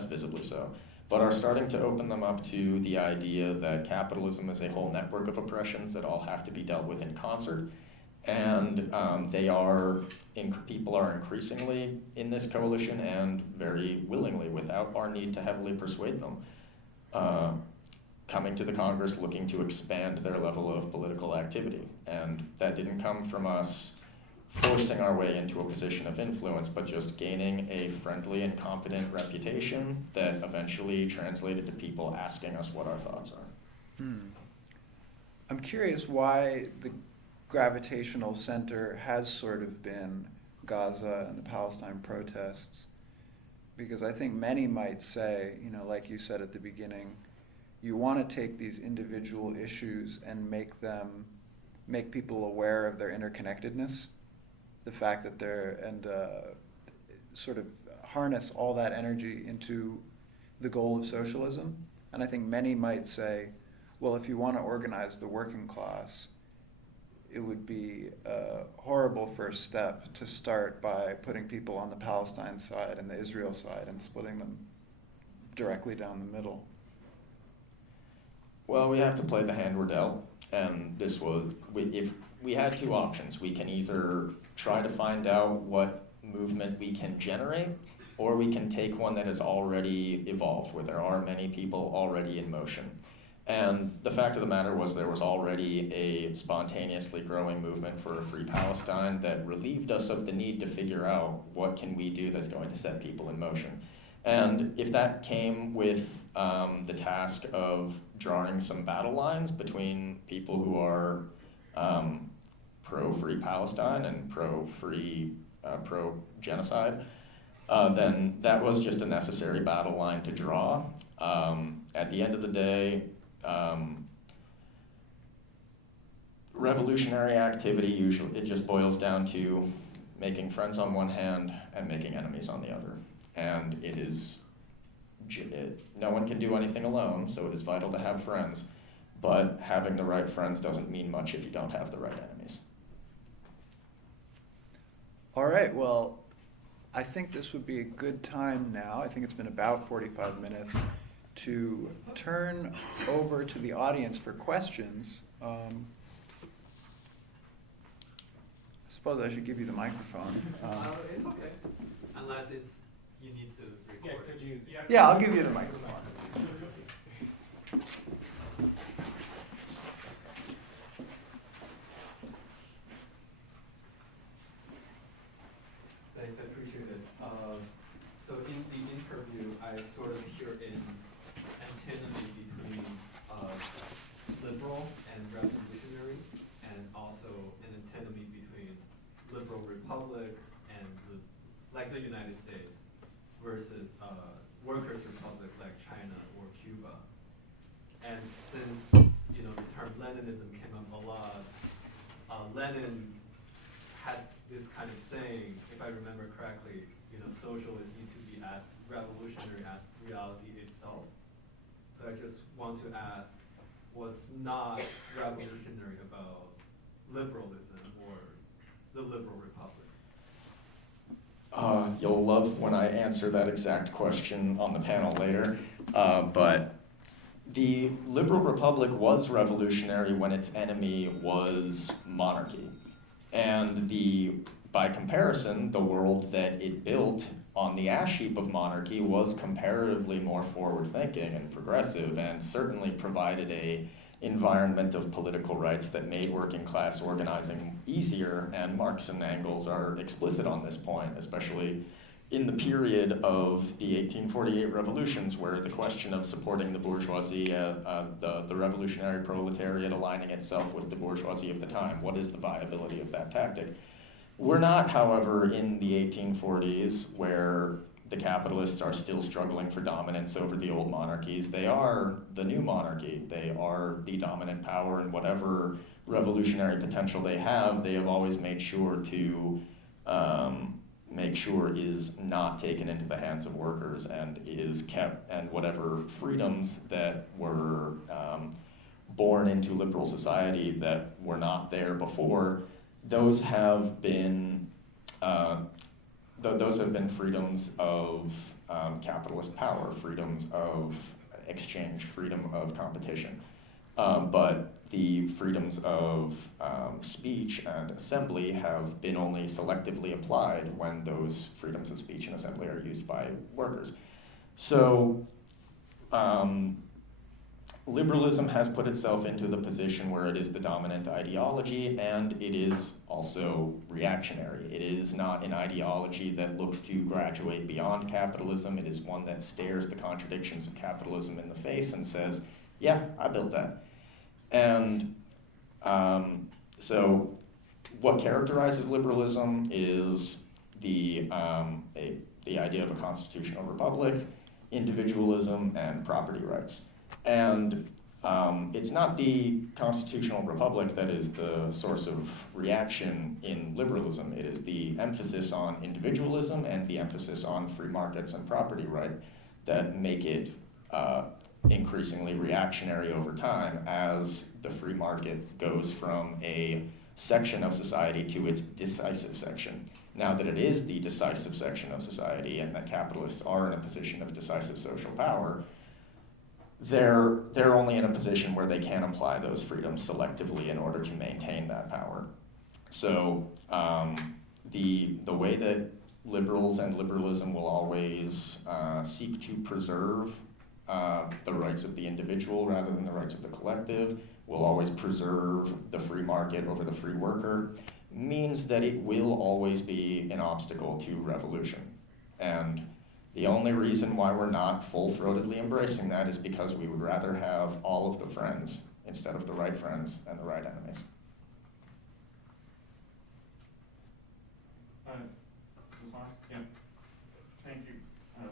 visibly so, but are starting to open them up to the idea that capitalism is a whole network of oppressions that all have to be dealt with in concert. And people are increasingly in this coalition, and very willingly, without our need to heavily persuade them, coming to the Congress looking to expand their level of political activity. And that didn't come from us forcing our way into a position of influence, but just gaining a friendly and competent reputation that eventually translated to people asking us what our thoughts are. I'm curious why the gravitational center has sort of been Gaza and the Palestine protests, because I think many might say, like you said at the beginning, you want to take these individual issues and make people aware of their interconnectedness, the fact that sort of harness all that energy into the goal of socialism. And I think many might say, well, if you want to organize the working class, it would be a horrible first step to start by putting people on the Palestine side and the Israel side and splitting them directly down the middle. Well, we have to play the hand we're dealt, and if we had two options. We can either try to find out what movement we can generate, or we can take one that has already evolved, where there are many people already in motion. And the fact of the matter was there was already a spontaneously growing movement for a free Palestine that relieved us of the need to figure out what can we do that's going to set people in motion. And if that came with the task of drawing some battle lines between people who are pro-free Palestine and pro-genocide, then that was just a necessary battle line to draw. At the end of the day, revolutionary activity usually, it just boils down to making friends on one hand and making enemies on the other. And no one can do anything alone, so it is vital to have friends, but having the right friends doesn't mean much if you don't have the right enemies. All right, well, I think this would be a good time now. I think it's been about 45 minutes to turn over to the audience for questions. I suppose I should give you the microphone. It's okay, unless you need to Yeah, could you? Yeah, I'll give you the microphone. Thanks, I appreciate it. So in the interview, I sort of hear an antinomy between liberal and revolutionary, and also an antinomy between liberal republic and like the United States versus workers' republic like China or Cuba. And since the term Leninism came up a lot, Lenin had this kind of saying, if I remember correctly, socialists need to be as revolutionary as reality itself. So I just want to ask, what's not revolutionary about liberalism or the liberal republic? You'll love when I answer that exact question on the panel later, but the liberal republic was revolutionary when its enemy was monarchy. And by comparison, the world that it built on the ash heap of monarchy was comparatively more forward-thinking and progressive, and certainly provided an environment of political rights that made working class organizing easier, and Marx and Engels are explicit on this point, especially in the period of the 1848 revolutions, where the question of supporting the bourgeoisie, the revolutionary proletariat aligning itself with the bourgeoisie of the time, what is the viability of that tactic? We're not, however, in the 1840s, where the capitalists are still struggling for dominance over the old monarchies. They are the new monarchy. They are the dominant power, and whatever revolutionary potential they have always made sure to make sure is not taken into the hands of workers and is kept, and whatever freedoms that were born into liberal society that were not there before, those have been freedoms of capitalist power, freedoms of exchange, freedom of competition. But the freedoms of speech and assembly have been only selectively applied when those freedoms of speech and assembly are used by workers. So liberalism has put itself into the position where it is the dominant ideology, and it is also reactionary. It is not an ideology that looks to graduate beyond capitalism. It is one that stares the contradictions of capitalism in the face and says, yeah, I built that. And so what characterizes liberalism is the idea of a constitutional republic, individualism, and property rights. And it's not the constitutional republic that is the source of reaction in liberalism. It is the emphasis on individualism and the emphasis on free markets and property right that make it increasingly reactionary over time as the free market goes from a section of society to its decisive section. Now that it is the decisive section of society and that capitalists are in a position of decisive social power, they're only in a position where they can apply those freedoms selectively in order to maintain that power. So the way that liberals and liberalism will always seek to preserve the rights of the individual rather than the rights of the collective, will always preserve the free market over the free worker, means that it will always be an obstacle to revolution. And the only reason why we're not full-throatedly embracing that is because we would rather have all of the friends instead of the right friends and the right enemies. This is on? Yeah. Thank you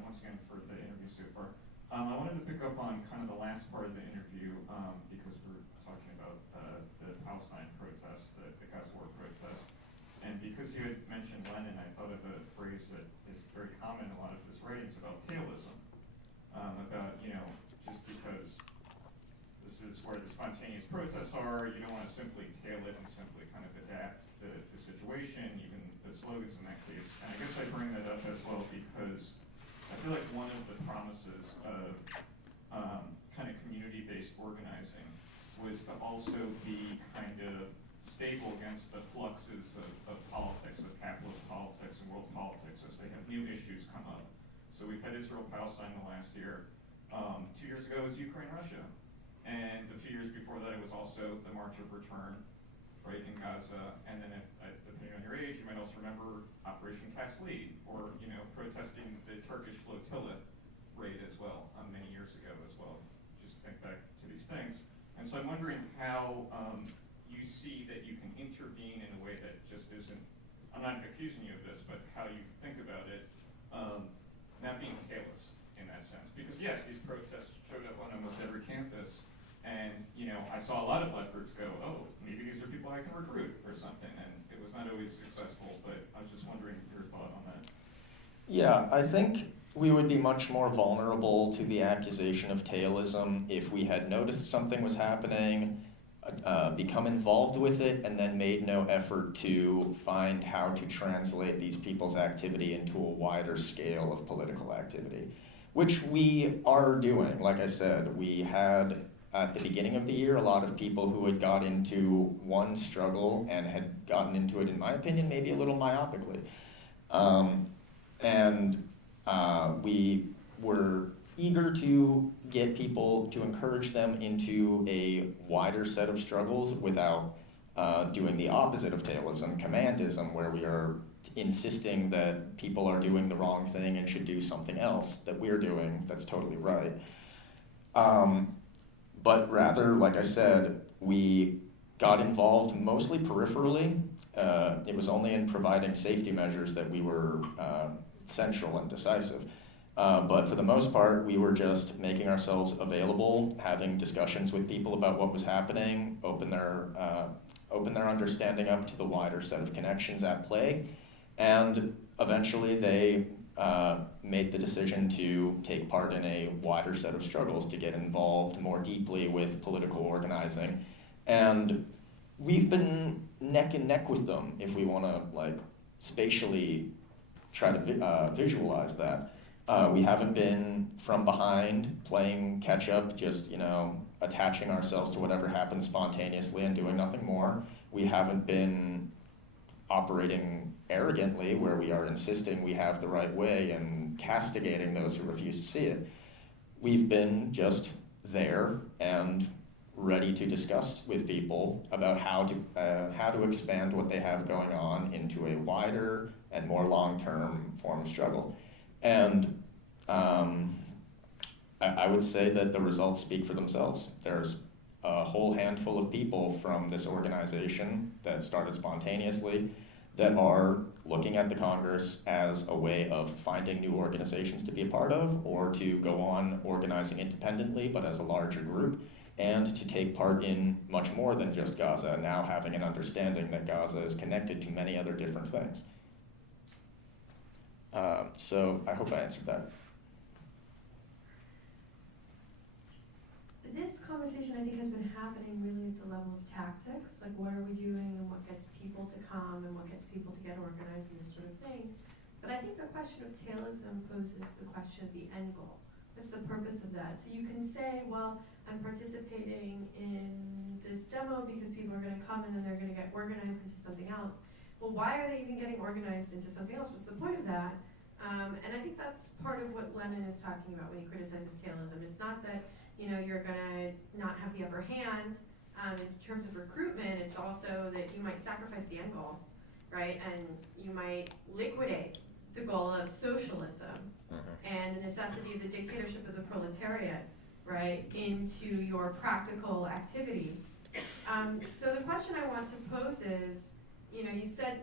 once again for the interview so far. I wanted to pick up on kind of the last part of the interview because we're talking about the Palestine protests, the Gaza war protests. And because you had mentioned Lenin, I thought of a phrase that is very common in a lot of his writings about tailism. About, just because this is where the spontaneous protests are, you don't want to simply tail it and simply kind of adapt the situation, even the slogans in that case. And I guess I bring that up as well because I feel like one of the promises of kind of community-based organizing was to also be kind of stable against the fluxes of politics, of capitalist politics and world politics as they have new issues come up. So we've had Israel-Palestine the last year. 2 years ago was Ukraine-Russia. And a few years before that, it was also the March of Return, right, in Gaza. And then, depending on your age, you might also remember Operation Cast Lead, or, you know, protesting the Turkish flotilla raid as well, many years ago as well. Just think back to these things. And so I'm wondering how you see that you can intervene in a way that just isn't, I'm not accusing you of this, but how you think about it, not being tailless in that sense. Because yes, these protests showed up on almost every campus. And, you know, I saw a lot of left groups go, oh, maybe these are people I can recruit or something. And it was not always successful, but I was just wondering your thought on that. Yeah, I think we would be much more vulnerable to the accusation of tailism if we had noticed something was happening, become involved with it, and then made no effort to find how to translate these people's activity into a wider scale of political activity, which we are doing. Like I said, we had at the beginning of the year a lot of people who had got into one struggle and had gotten into it, in my opinion, maybe a little myopically. We were eager to get people, to encourage them into a wider set of struggles without doing the opposite of tailism, commandism, where we are insisting that people are doing the wrong thing and should do something else that we're doing that's totally right. But rather, like I said, we got involved mostly peripherally. It was only in providing safety measures that we were central and decisive. But for the most part, we were just making ourselves available, having discussions with people about what was happening, open their understanding up to the wider set of connections at play, and eventually they made the decision to take part in a wider set of struggles, to get involved more deeply with political organizing. And we've been neck and neck with them, if we want to like spatially try to visualize that. We haven't been from behind playing catch up, just, you know, attaching ourselves to whatever happens spontaneously and doing nothing more. We haven't been operating arrogantly, where we are insisting we have the right way and castigating those who refuse to see it. We've been just there and ready to discuss with people about how to expand what they have going on into a wider and more long-term form of struggle. And I would say that the results speak for themselves. There's a whole handful of people from this organization that started spontaneously that are looking at the Congress as a way of finding new organizations to be a part of, or to go on organizing independently but as a larger group, and to take part in much more than just Gaza, now having an understanding that Gaza is connected to many other different things. So I hope I answered that. This conversation, I think, has been happening really at the level of tactics, like what are we doing and what gets people to come and what gets people to get organized and this sort of thing. But I think the question of tailism poses the question of the end goal. What's the purpose of that? So you can say, well, I'm participating in this demo because people are going to come and then they're going to get organized into something else. Well, why are they even getting organized into something else? What's the point of that? And I think that's part of what Lenin is talking about when he criticizes tailism. It's not that, you know, you're gonna not have the upper hand in terms of recruitment. It's also that you might sacrifice the end goal, right? And you might liquidate the goal of socialism and the necessity of the dictatorship of the proletariat, right, into your practical activity. So the question I want to pose is, you know, you said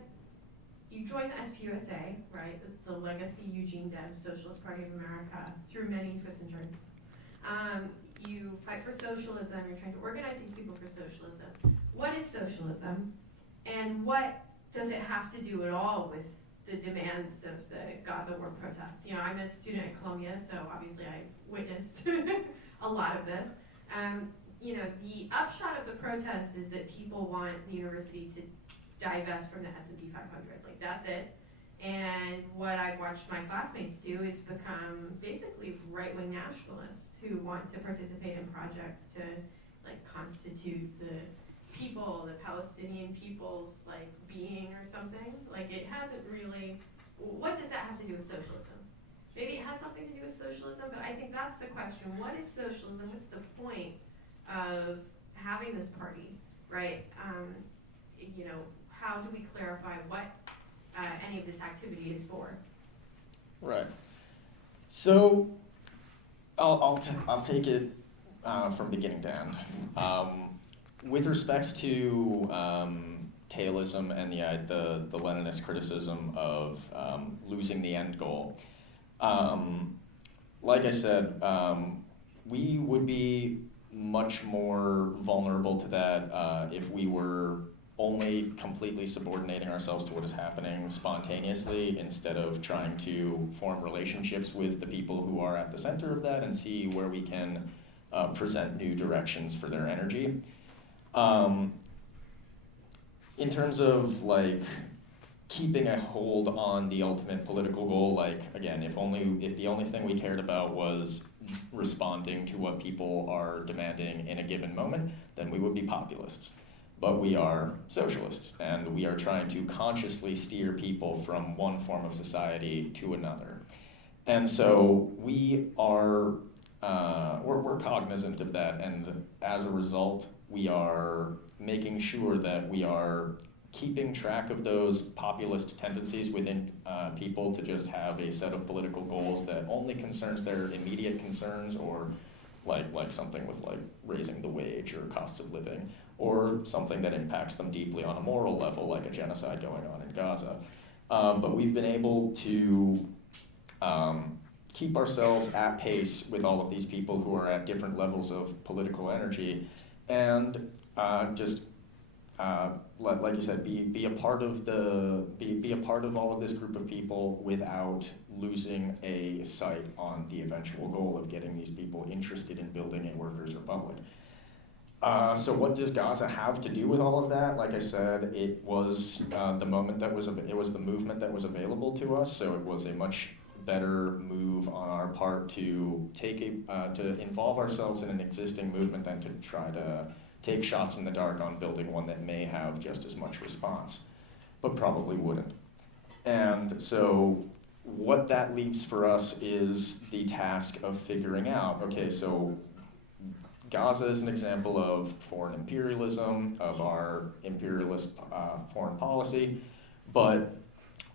you joined the SPUSA, right? It's the legacy Eugene Debs Socialist Party of America through many twists and turns. You fight for socialism, you're trying to organize these people for socialism. What is socialism? And what does it have to do at all with the demands of the Gaza war protests? You know, I'm a student at Columbia, so obviously I witnessed a lot of this. You know, the upshot of the protests is that people want the university to divest from the S&P 500, like that's it. And what I've watched my classmates do is become basically right-wing nationalists who want to participate in projects to like constitute the people, the Palestinian people's like being or something. Like it hasn't really, what does that have to do with socialism? maybe it has something to do with socialism, but I think that's the question. What is socialism? What's the point of having this party, right? You know, how do we clarify what any of this activity is for? Right. So I'll take it from beginning to end. With respect to Taoism and the Leninist criticism of losing the end goal, like I said, we would be much more vulnerable to that if we were only completely subordinating ourselves to what is happening spontaneously instead of trying to form relationships with the people who are at the center of that and see where we can present new directions for their energy. In terms of like keeping a hold on the ultimate political goal, like again, if the only thing we cared about was responding to what people are demanding in a given moment, then we would be populists. But we are socialists, and we are trying to consciously steer people from one form of society to another. And so we are, we're cognizant of that, and as a result, we are making sure that we are keeping track of those populist tendencies within people to just have a set of political goals that only concerns their immediate concerns, or like something with like raising the wage or cost of living, or something that impacts them deeply on a moral level, like a genocide going on in Gaza. But we've been able to keep ourselves at pace with all of these people who are at different levels of political energy, and like you said, be a part of all of this group of people without losing a sight on the eventual goal of getting these people interested in building a workers' republic. So what does Gaza have to do with all of that? Like I said, it was the movement that was available to us. So it was a much better move on our part to to involve ourselves in an existing movement than to try to take shots in the dark on building one that may have just as much response, but probably wouldn't. And so what that leaves for us is the task of figuring out, okay, so Gaza is an example of foreign imperialism, of our imperialist foreign policy, but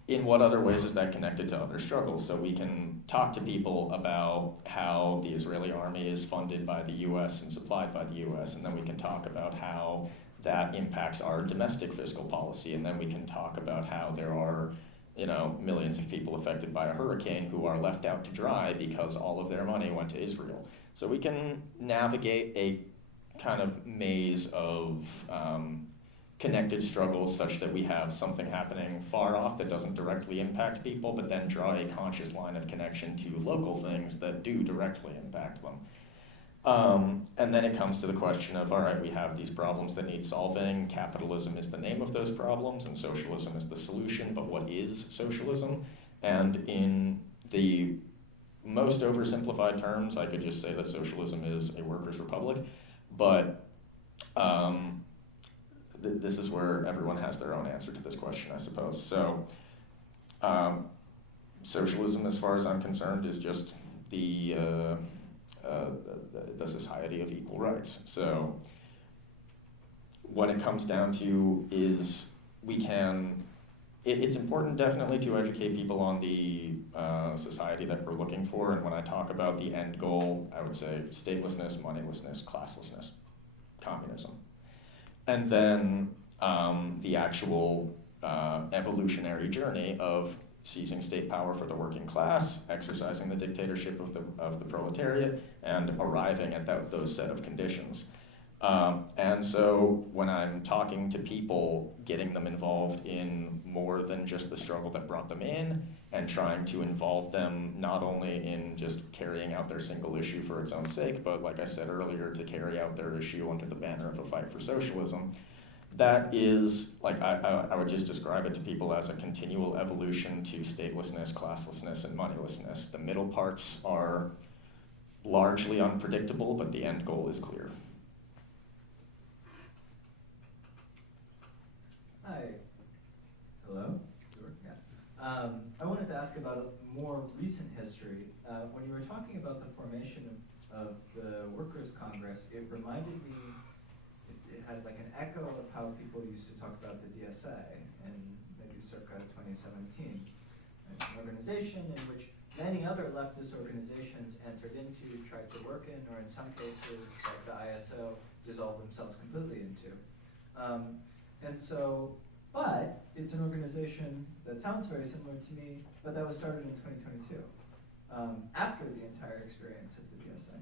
in what other ways is that connected to other struggles? So we can talk to people about how the Israeli army is funded by the US and supplied by the US, and then we can talk about how that impacts our domestic fiscal policy, and then we can talk about how there are millions of people affected by a hurricane who are left out to dry because all of their money went to Israel. So we can navigate a kind of maze of connected struggles such that we have something happening far off that doesn't directly impact people, but then draw a conscious line of connection to local things that do directly impact them. And then it comes to the question of, all right, we have these problems that need solving. Capitalism is the name of those problems, and socialism is the solution, but what is socialism? And in the most oversimplified terms, I could just say that socialism is a workers' republic, but this is where everyone has their own answer to this question, I suppose. So socialism, as far as I'm concerned, is just the society of equal rights. So what it comes down to is it's important definitely to educate people on the society that we're looking for, and when I talk about the end goal, I would say statelessness, moneylessness, classlessness, communism. And then the actual evolutionary journey of seizing state power for the working class, exercising the dictatorship of the proletariat, and arriving at those set of conditions. And so when I'm talking to people, getting them involved in more than just the struggle that brought them in, and trying to involve them not only in just carrying out their single issue for its own sake, but like I said earlier, to carry out their issue under the banner of a fight for socialism, that is, like I would just describe it to people as a continual evolution to statelessness, classlessness, and moneylessness. The middle parts are largely unpredictable, but the end goal is clear. Hi. Hello? Yeah. I wanted to ask about more recent history, when you were talking about the formation of the Workers' Congress, it reminded me, it had like an echo of how people used to talk about the DSA in maybe circa 2017. It's an organization in which many other leftist organizations entered into, tried to work in, or in some cases, like the ISO, dissolved themselves completely into. But it's an organization that sounds very similar to me, but that was started in 2022, after the entire experience of the DSA.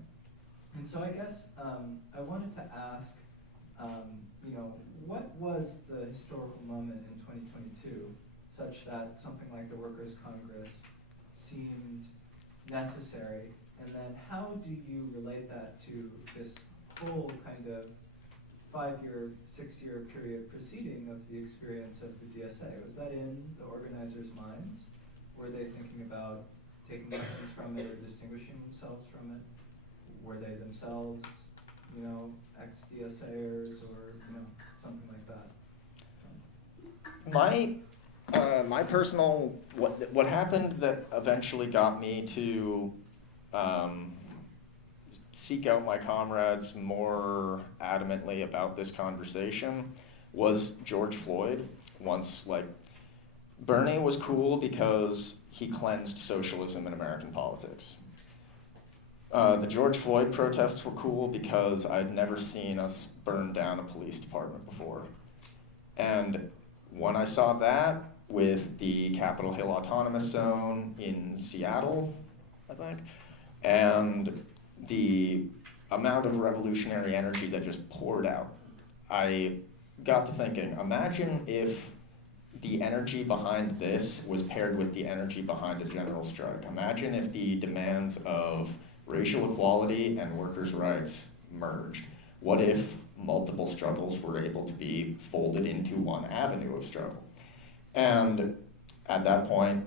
And so I guess I wanted to ask, what was the historical moment in 2022 such that something like the Workers' Congress seemed necessary? And then how do you relate that to this whole kind of 5-year, 6-year period preceding of the experience of the DSA? Was that in the organizers' minds? Were they thinking about taking lessons from it or distinguishing themselves from it? Were they themselves, ex-DSAers or, something like that? My personal, what happened that eventually got me to seek out my comrades more adamantly about this conversation was George Floyd. Once, Bernie was cool because he cleansed socialism in American politics. The George Floyd protests were cool because I'd never seen us burn down a police department before. And when I saw that with the Capitol Hill Autonomous Zone in Seattle, I think, and the amount of revolutionary energy that just poured out, I got to thinking, imagine if the energy behind this was paired with the energy behind a general strike. Imagine if the demands of racial equality and workers' rights merged. What if multiple struggles were able to be folded into one avenue of struggle? And at that point,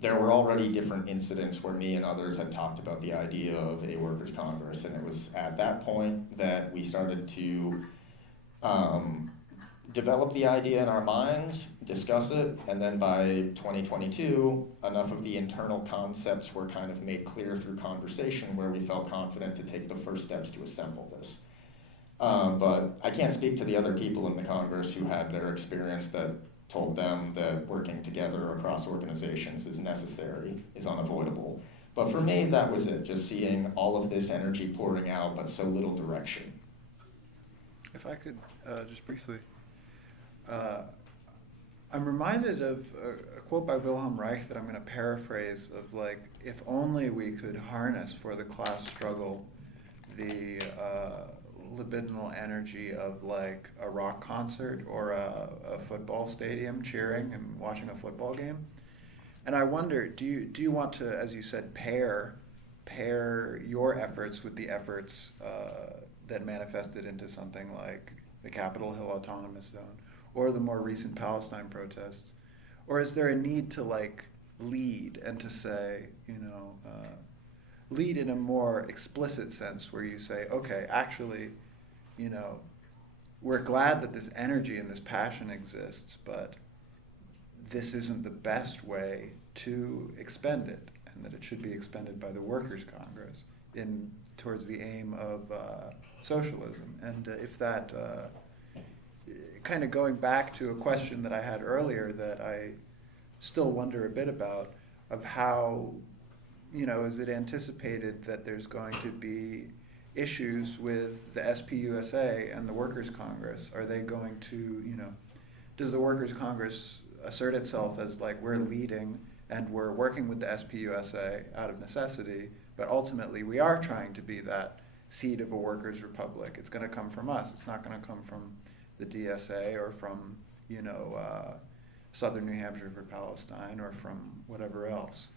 there were already different incidents where me and others had talked about the idea of a workers' congress, and it was at that point that we started to develop the idea in our minds, discuss it, and then by 2022, enough of the internal concepts were kind of made clear through conversation where we felt confident to take the first steps to assemble this. But I can't speak to the other people in the Congress who had their experience that told them that working together across organizations is necessary, is unavoidable. But for me, that was it, just seeing all of this energy pouring out, but so little direction. If I could just briefly, I'm reminded of a quote by Wilhelm Reich that I'm going to paraphrase of if only we could harness for the class struggle the libidinal energy of a rock concert or a football stadium cheering and watching a football game. And I wonder, do you want to, as you said, pair your efforts with the efforts that manifested into something like the Capitol Hill Autonomous Zone or the more recent Palestine protests? Or is there a need to lead and to say, lead in a more explicit sense where you say, okay, actually, we're glad that this energy and this passion exists, but this isn't the best way to expend it, and that it should be expended by the Workers' Congress towards the aim of socialism. And if that, kind of going back to a question that I had earlier that I still wonder a bit about, of how, is it anticipated that there's going to be issues with the SPUSA and the Workers' Congress? Are they going to, does the Workers' Congress assert itself as we're leading and we're working with the SPUSA out of necessity, but ultimately we are trying to be that seed of a workers' republic? It's going to come from us. It's not going to come from the DSA or from, Southern New Hampshire for Palestine or from whatever else.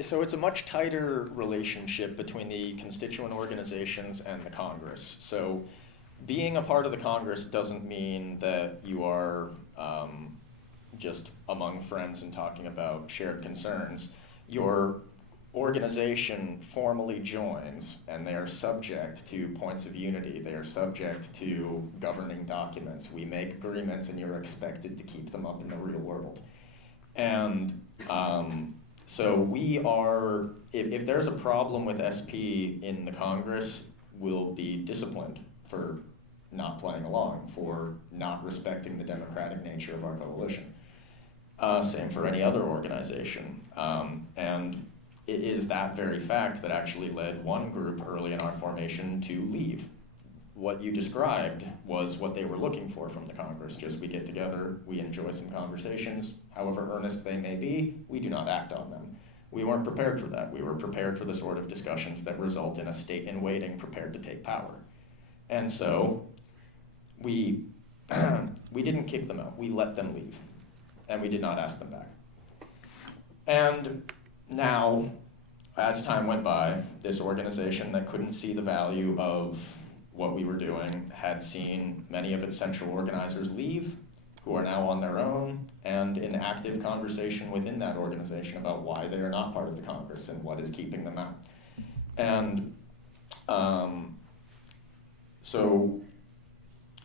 So it's a much tighter relationship between the constituent organizations and the Congress. So being a part of the Congress doesn't mean that you are just among friends and talking about shared concerns. You're organization formally joins and they are subject to points of unity, they are subject to governing documents, we make agreements and you're expected to keep them up in the real world. And so we are, if there's a problem with SP in the Congress, we'll be disciplined for not playing along, for not respecting the democratic nature of our coalition. Same for any other organization. And it is that very fact that actually led one group early in our formation to leave. What you described was what they were looking for from the Congress. Just we get together, we enjoy some conversations, however earnest they may be, we do not act on them. We weren't prepared for that. We were prepared for the sort of discussions that result in a state in waiting prepared to take power. And so we didn't kick them out, we let them leave. And we did not ask them back. And now, as time went by, this organization that couldn't see the value of what we were doing had seen many of its central organizers leave, who are now on their own, and in active conversation within that organization about why they are not part of the Congress and what is keeping them out. And so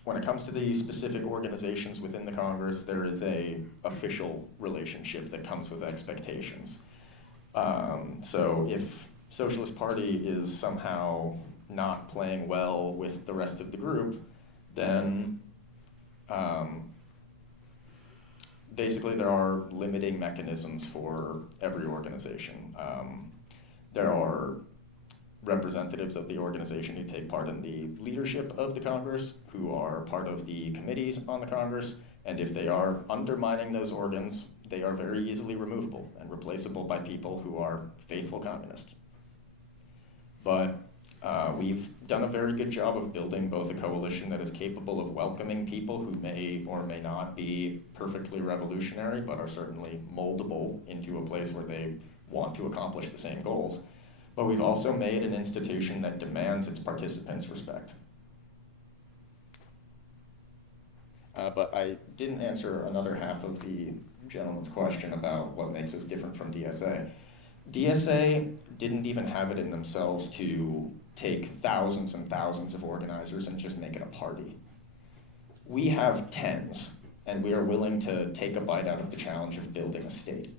when it comes to the specific organizations within the Congress, there is a official relationship that comes with expectations. So if Socialist Party is somehow not playing well with the rest of the group, then basically there are limiting mechanisms for every organization. There are representatives of the organization who take part in the leadership of the Congress, who are part of the committees on the Congress, and if they are undermining those organs, they are very easily removable and replaceable by people who are faithful communists. But we've done a very good job of building both a coalition that is capable of welcoming people who may or may not be perfectly revolutionary, but are certainly moldable into a place where they want to accomplish the same goals. But we've also made an institution that demands its participants respect. But I didn't answer another half of the gentleman's question about what makes us different from DSA. DSA didn't even have it in themselves to take thousands and thousands of organizers and just make it a party. We have tens, and we are willing to take a bite out of the challenge of building a state.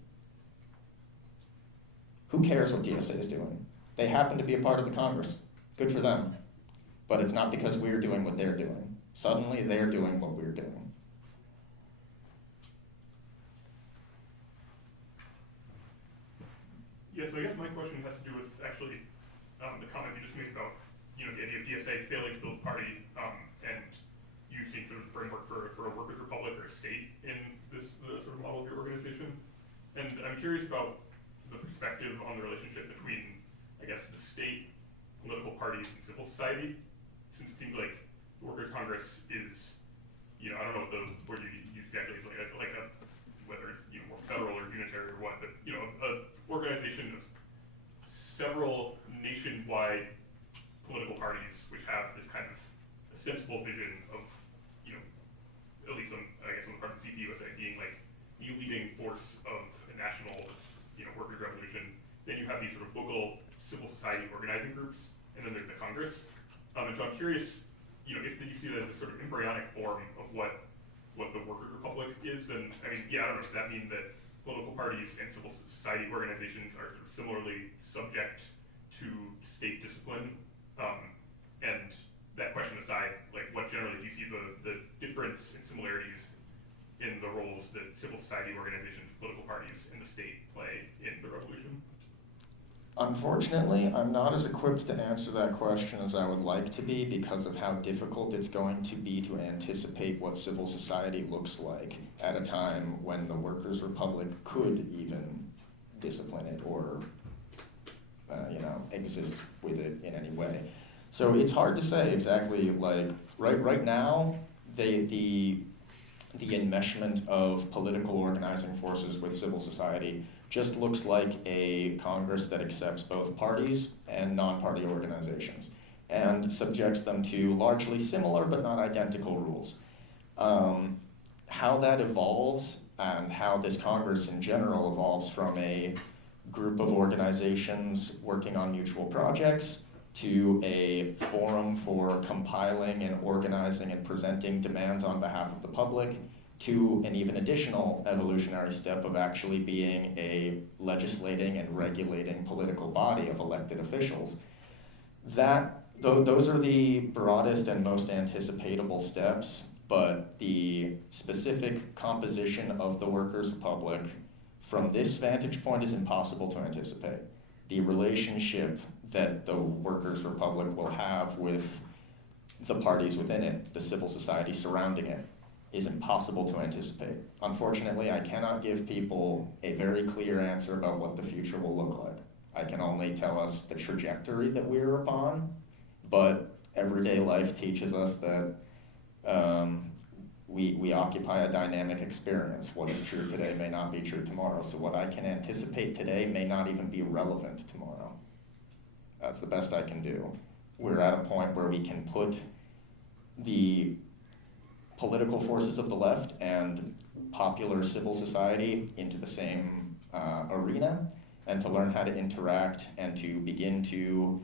Who cares what DSA is doing? They happen to be a part of the Congress. Good for them. But it's not because we're doing what they're doing. Suddenly they're doing what we're doing. Yeah, so I guess my question has to do with actually the comment you just made about, the idea of DSA failing to build a party and you seeing sort of the framework for a workers' republic or a state in this sort of model of your organization. And I'm curious about the perspective on the relationship between, I guess, the state, political parties, and civil society, since it seems like the Workers' Congress is, I don't know what the word you use exactly is, like a whether it's more federal or unitary or what, but an organization of several nationwide political parties which have this kind of ostensible vision of, at least on the part of the CPUSA being like the leading force of a national, workers' revolution. Then you have these sort of local civil society organizing groups, and then there's the Congress. And so I'm curious, if you see that as a sort of embryonic form of what the workers' republic is, then I don't know, does that mean that political parties and civil society organizations are sort of similarly subject to state discipline? And that question aside, what generally do you see the difference and similarities in the roles that civil society organizations, political parties, and the state play in the revolution? Unfortunately, I'm not as equipped to answer that question as I would like to be because of how difficult it's going to be to anticipate what civil society looks like at a time when the Workers' Republic could even discipline it or exist with it in any way. So it's hard to say exactly, right now, the enmeshment of political organizing forces with civil society just looks like a Congress that accepts both parties and non-party organizations and subjects them to largely similar but not identical rules. How that evolves and how this Congress in general evolves from a group of organizations working on mutual projects, to a forum for compiling and organizing and presenting demands on behalf of the public, to an even additional evolutionary step of actually being a legislating and regulating political body of elected officials. Those are the broadest and most anticipatable steps, but the specific composition of the Workers' Republic from this vantage point is impossible to anticipate. The relationship that the Workers' Republic will have with the parties within it, the civil society surrounding it, is impossible to anticipate. Unfortunately, I cannot give people a very clear answer about what the future will look like. I can only tell us the trajectory that we're upon, but everyday life teaches us that we occupy a dynamic experience. What is true today may not be true tomorrow, so what I can anticipate today may not even be relevant tomorrow. That's the best I can do. We're at a point where we can put the political forces of the left and popular civil society into the same arena, and to learn how to interact and to begin to,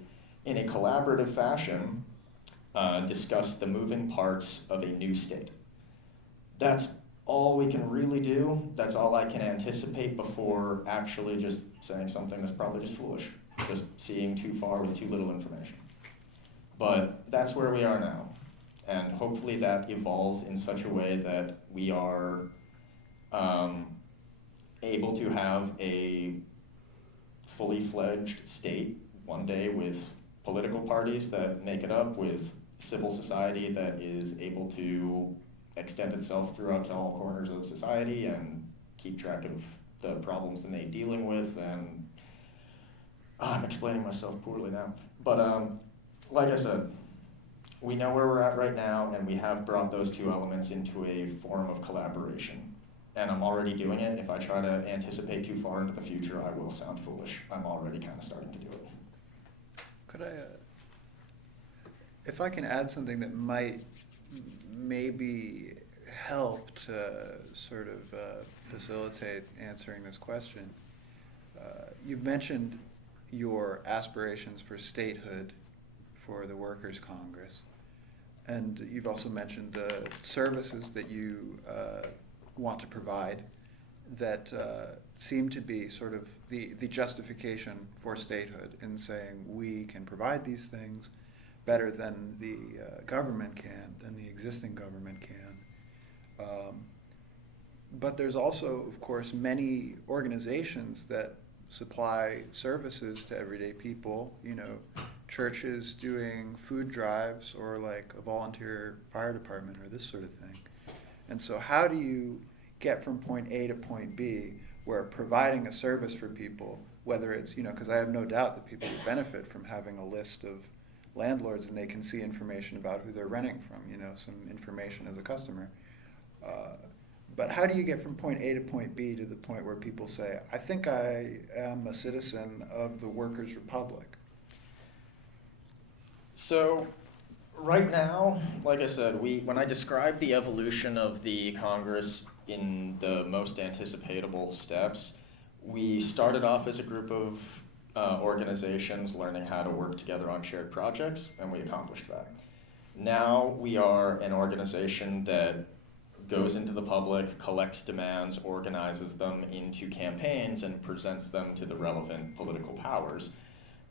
in a collaborative fashion, discuss the moving parts of a new state. That's all we can really do. That's all I can anticipate before actually just saying something that's probably just foolish, just seeing too far with too little information. But that's where we are now. And hopefully that evolves in such a way that we are able to have a fully fledged state one day with political parties that make it up, with civil society that is able to extend itself throughout to all corners of society and keep track of the problems that they're dealing with. And I'm explaining myself poorly now. But like I said, we know where we're at right now, and we have brought those two elements into a form of collaboration. And I'm already doing it. If I try to anticipate too far into the future, I will sound foolish. I'm already kind of starting to do it. Could I, if I can add something that might maybe help to sort of facilitate answering this question. You've mentioned your aspirations for statehood for the Workers' Congress, and you've also mentioned the services that you want to provide that seem to be sort of the justification for statehood in saying we can provide these things better than the government can, than the existing government can. But there's also, of course, many organizations that supply services to everyday people, you know, churches doing food drives, or like a volunteer fire department, or this sort of thing. And so how do you get from point A to point B, where providing a service for people, whether it's, you know, because I have no doubt that people would benefit from having a list of landlords and they can see information about who they're renting from, you know, some information as a customer. But how do you get from point A to point B to the point where people say, I think I am a citizen of the Workers' Republic? So right now, like I said, when I described the evolution of the Congress in the most anticipatable steps, we started off as a group of organizations learning how to work together on shared projects, and we accomplished that. Now we are an organization that goes into the public, collects demands, organizes them into campaigns, and presents them to the relevant political powers.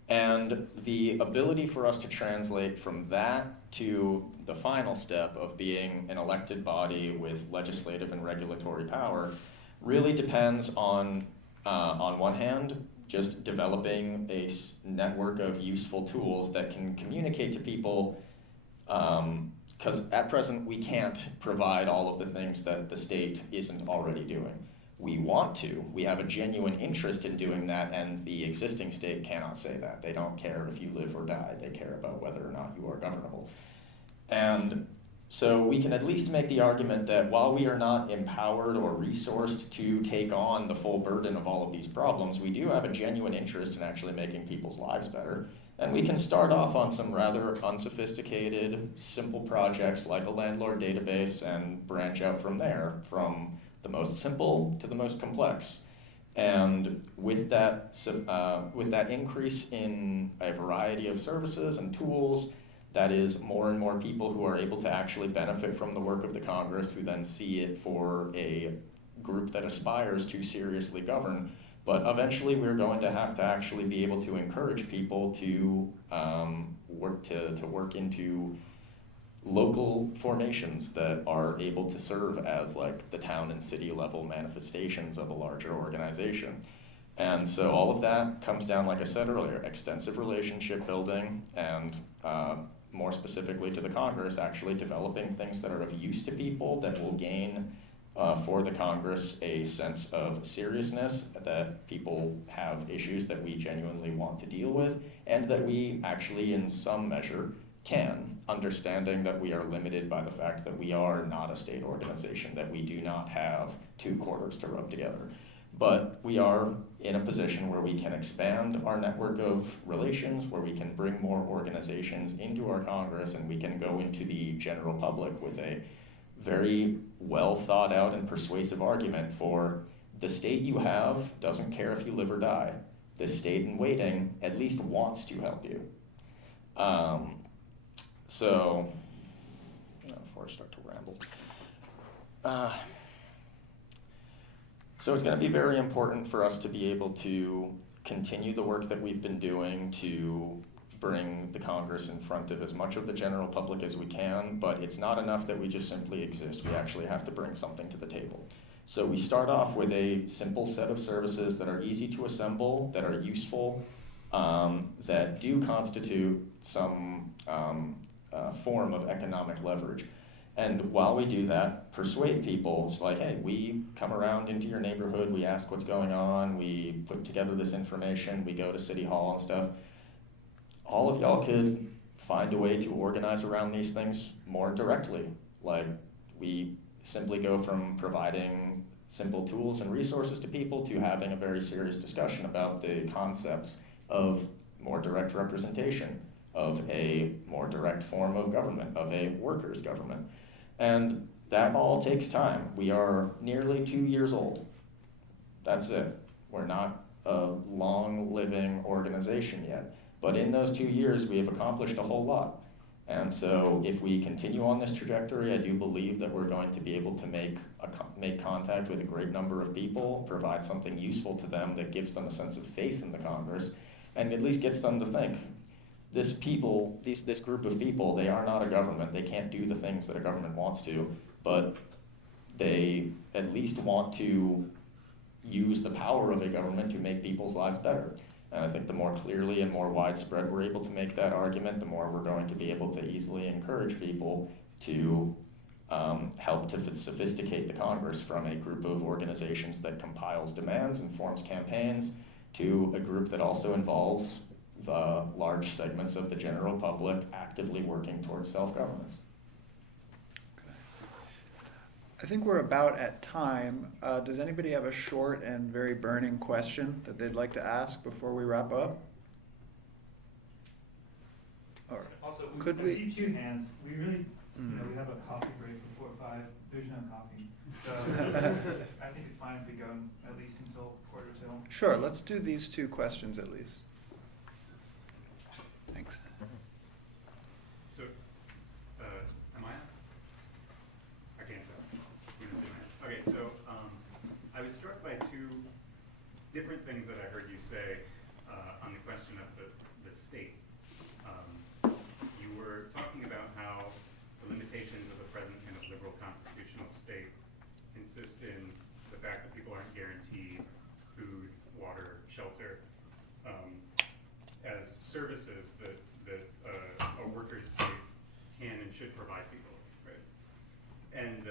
And the ability for us to translate from that to the final step of being an elected body with legislative and regulatory power really depends on one hand, just developing a network of useful tools that can communicate to people, because at present we can't provide all of the things that the state isn't already doing. We want to. We have a genuine interest in doing that, and the existing state cannot say that. They don't care if you live or die. They care about whether or not you are governable. And so we can at least make the argument that while we are not empowered or resourced to take on the full burden of all of these problems, we do have a genuine interest in actually making people's lives better. And we can start off on some rather unsophisticated, simple projects like a landlord database and branch out from there, from the most simple to the most complex. And with that increase in a variety of services and tools, that is more and more people who are able to actually benefit from the work of the Congress, who then see it for a group that aspires to seriously govern. But eventually we're going to have to actually be able to encourage people to work into local formations that are able to serve as like the town and city level manifestations of a larger organization. And so all of that comes down, like I said earlier, extensive relationship building, and more specifically to the Congress, actually developing things that are of use to people that will gain for the Congress a sense of seriousness, that people have issues that we genuinely want to deal with, and that we actually in some measure can, understanding that we are limited by the fact that we are not a state organization, that we do not have two quarters to rub together. But we are in a position where we can expand our network of relations, where we can bring more organizations into our Congress, and we can go into the general public with a very well thought out and persuasive argument for the state you have doesn't care if you live or die. The state in waiting at least wants to help you. So, before I start to ramble. So it's going to be very important for us to be able to continue the work that we've been doing to bring the Congress in front of as much of the general public as we can, but it's not enough that we just simply exist. We actually have to bring something to the table. So we start off with a simple set of services that are easy to assemble, that are useful, that do constitute some form of economic leverage. And while we do that, persuade people. It's like, hey, we come around into your neighborhood, we ask what's going on, we put together this information, we go to City Hall and stuff. All of y'all could find a way to organize around these things more directly. Like, we simply go from providing simple tools and resources to people to having a very serious discussion about the concepts of more direct representation, of a more direct form of government, of a workers' government. And that all takes time. We are nearly 2 years old. That's it. We're not a long-living organization yet. But in those 2 years, we have accomplished a whole lot. And so if we continue on this trajectory, I do believe that we're going to be able to make contact with a great number of people, provide something useful to them that gives them a sense of faith in the Congress, and at least gets them to think, this group of people, they are not a government. They can't do the things that a government wants to, but they at least want to use the power of a government to make people's lives better. And I think the more clearly and more widespread we're able to make that argument, the more we're going to be able to easily encourage people to help to sophisticate the Congress from a group of organizations that compiles demands and forms campaigns to a group that also involves the large segments of the general public actively working towards self-governance. Okay. I think we're about at time. Does anybody have a short and very burning question that they'd like to ask before we wrap up? Or Also, could I we? see 2 hands. We really, we have a coffee break before 5. There's no coffee. So I think it's fine if we go at least until 1:45. Sure, let's do these 2 questions at least. Thanks. So, am I? I can't tell. You can see me. Okay, so I was struck by 2 different things that I heard you say on the question of the state. You were talking about how the limitations of the present kind of liberal constitutional state consist in the fact that people aren't guaranteed food, water, shelter, as services that a workers' state can and should provide people, right? And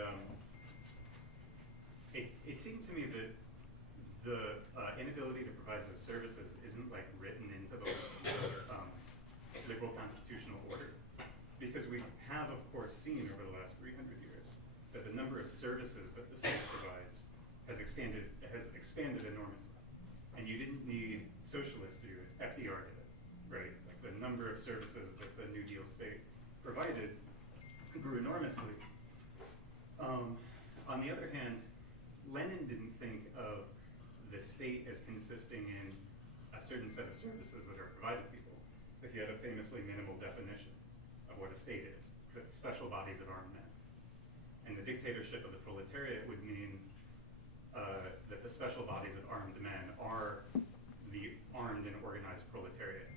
it seemed to me that the inability to provide those services isn't like written into the liberal constitutional order, because we have, of course, seen over the last 300 years that the number of services that the state provides has expanded enormously. And you didn't need socialists to do it. FDR did it, right? Like the number of services that the New Deal state provided grew enormously. On the other hand, Lenin didn't think of the state as consisting in a certain set of services that are provided to people. If you had a famously minimal definition of what a state is, that special bodies of armed men. And the dictatorship of the proletariat would mean that the special bodies of armed men are the armed and organized proletariat,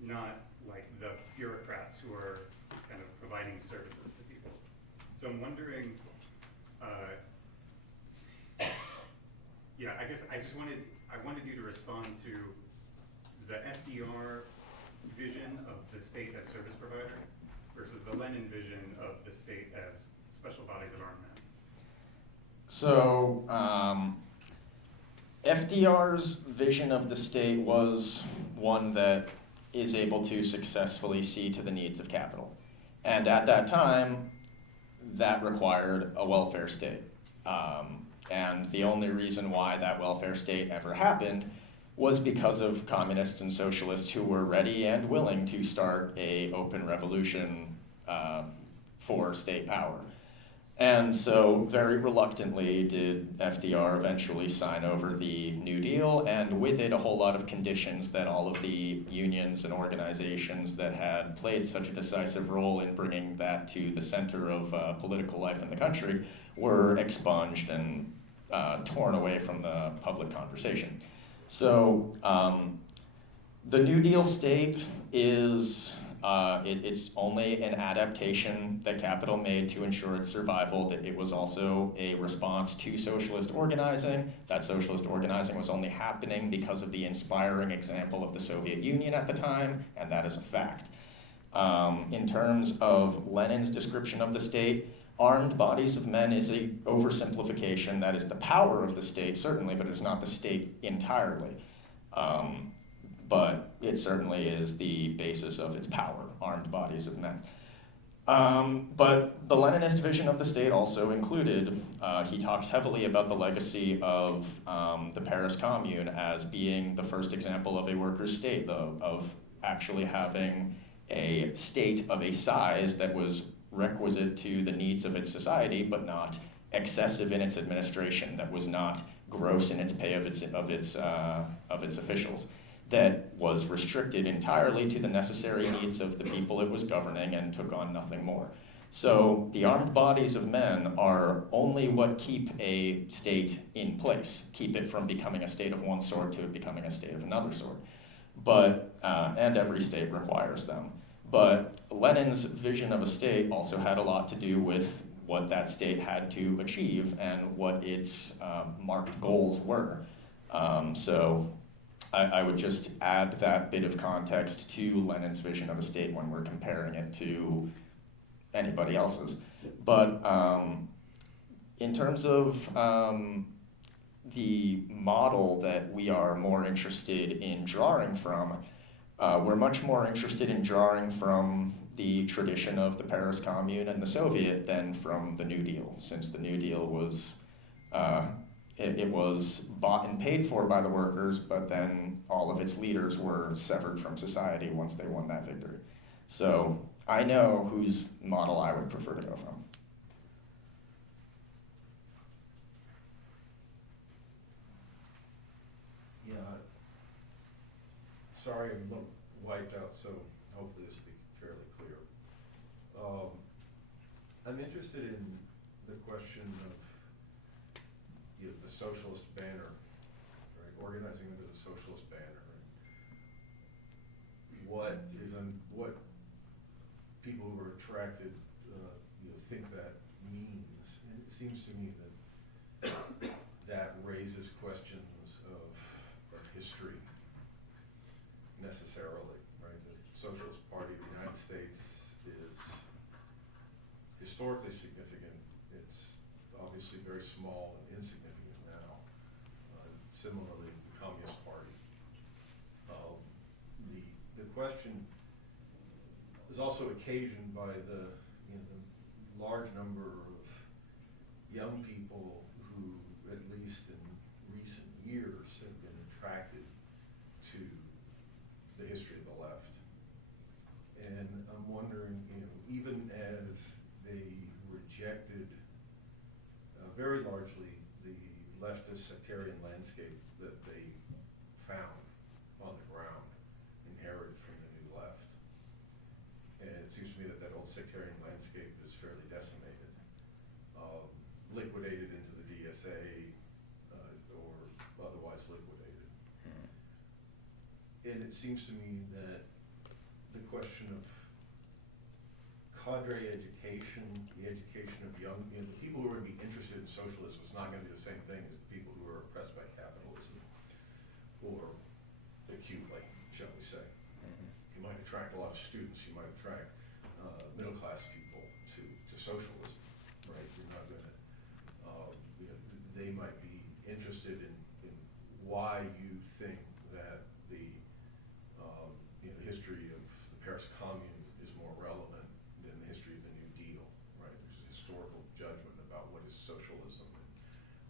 not like the bureaucrats who are kind of providing services to people. So I'm wondering, yeah, I guess I wanted you to respond to the FDR vision of the state as service provider versus the Lenin vision of the state as special bodies of armed men. So, FDR's vision of the state was one that is able to successfully see to the needs of capital. And at that time, that required a welfare state. And the only reason why that welfare state ever happened was because of communists and socialists who were ready and willing to start an open revolution for state power. And so very reluctantly did FDR eventually sign over the New Deal, and with it a whole lot of conditions that all of the unions and organizations that had played such a decisive role in bringing that to the center of political life in the country were expunged and torn away from the public conversation. So the New Deal state is it's only an adaptation that capital made to ensure its survival, that it was also a response to socialist organizing. That socialist organizing was only happening because of the inspiring example of the Soviet Union at the time, and that is a fact. In terms of Lenin's description of the state, armed bodies of men is a oversimplification. That is the power of the state, certainly, but it is not the state entirely. But it certainly is the basis of its power, armed bodies of men. But the Leninist vision of the state also included, he talks heavily about the legacy of the Paris Commune as being the first example of a workers' state, of actually having a state of a size that was requisite to the needs of its society, but not excessive in its administration, that was not gross in its pay of its officials, that was restricted entirely to the necessary needs of the people it was governing and took on nothing more. So the armed bodies of men are only what keep a state in place, keep it from becoming a state of one sort to it becoming a state of another sort. But, and every state requires them. But Lenin's vision of a state also had a lot to do with what that state had to achieve and what its marked goals were. So I would just add that bit of context to Lenin's vision of a state when we're comparing it to anybody else's. But in terms of the model that we are more interested in drawing from, we're much more interested in drawing from the tradition of the Paris Commune and the Soviet than from the New Deal, since the New Deal was it was bought and paid for by the workers, but then all of its leaders were severed from society once they won that victory. So I know whose model I would prefer to go from. Yeah. Sorry, I'm a little wiped out, so hopefully this will be fairly clear. I'm interested in the question of the socialist banner, right? Organizing under the socialist banner. What people who are attracted, think that means. And it seems to me that raises questions of history necessarily, right? The Socialist Party of the United States is historically significant. It's obviously very small and insignificant now. Similarly, the Communist Party. The question is also occasioned by the large number of young people who, at least in recent years, have been attracted to the history of the left. And I'm wondering, even as they rejected very largely the leftist sectarian landscape that they found on the ground, inherited from the New Left. And it seems to me that that old sectarian landscape is fairly decimated, liquidated into the DSA, or otherwise liquidated. And it seems to me that the question of cadre education, the education of young, the people who are going to be interested in socialism is not going to be the same thing as the people who are oppressed by capitalism, or acutely, shall we say. You might attract a lot of students, you might attract middle-class people to socialism, right? You're not going to, they might be interested in why you think that the history of the Paris Commune is more relevant than the history of the New Deal, right? There's a historical judgment about what is socialism and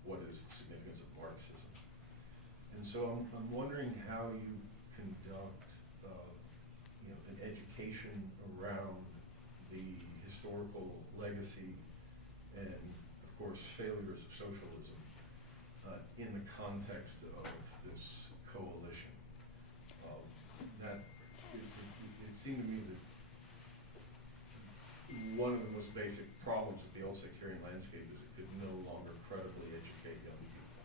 what is the significance of Marxism. And so I'm wondering how you conduct an education around the historical legacy and, of course, failures of socialism in the context of this coalition. It seemed to me that one of the most basic problems of the old sectarian landscape is it could no longer credibly educate young people.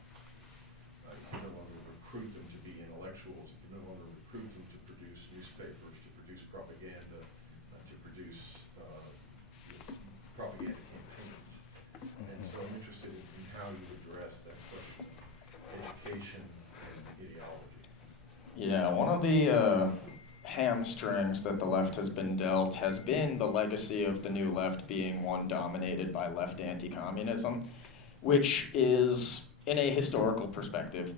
It could no longer recruit them to be intellectuals. It could no longer recruit them to produce newspapers, to produce propaganda, to produce propaganda campaigns. And so I'm interested in how you address that question of education and ideology. Yeah, one of the hamstrings that the left has been dealt has been the legacy of the New Left being one dominated by left anti-communism, which is in a historical perspective.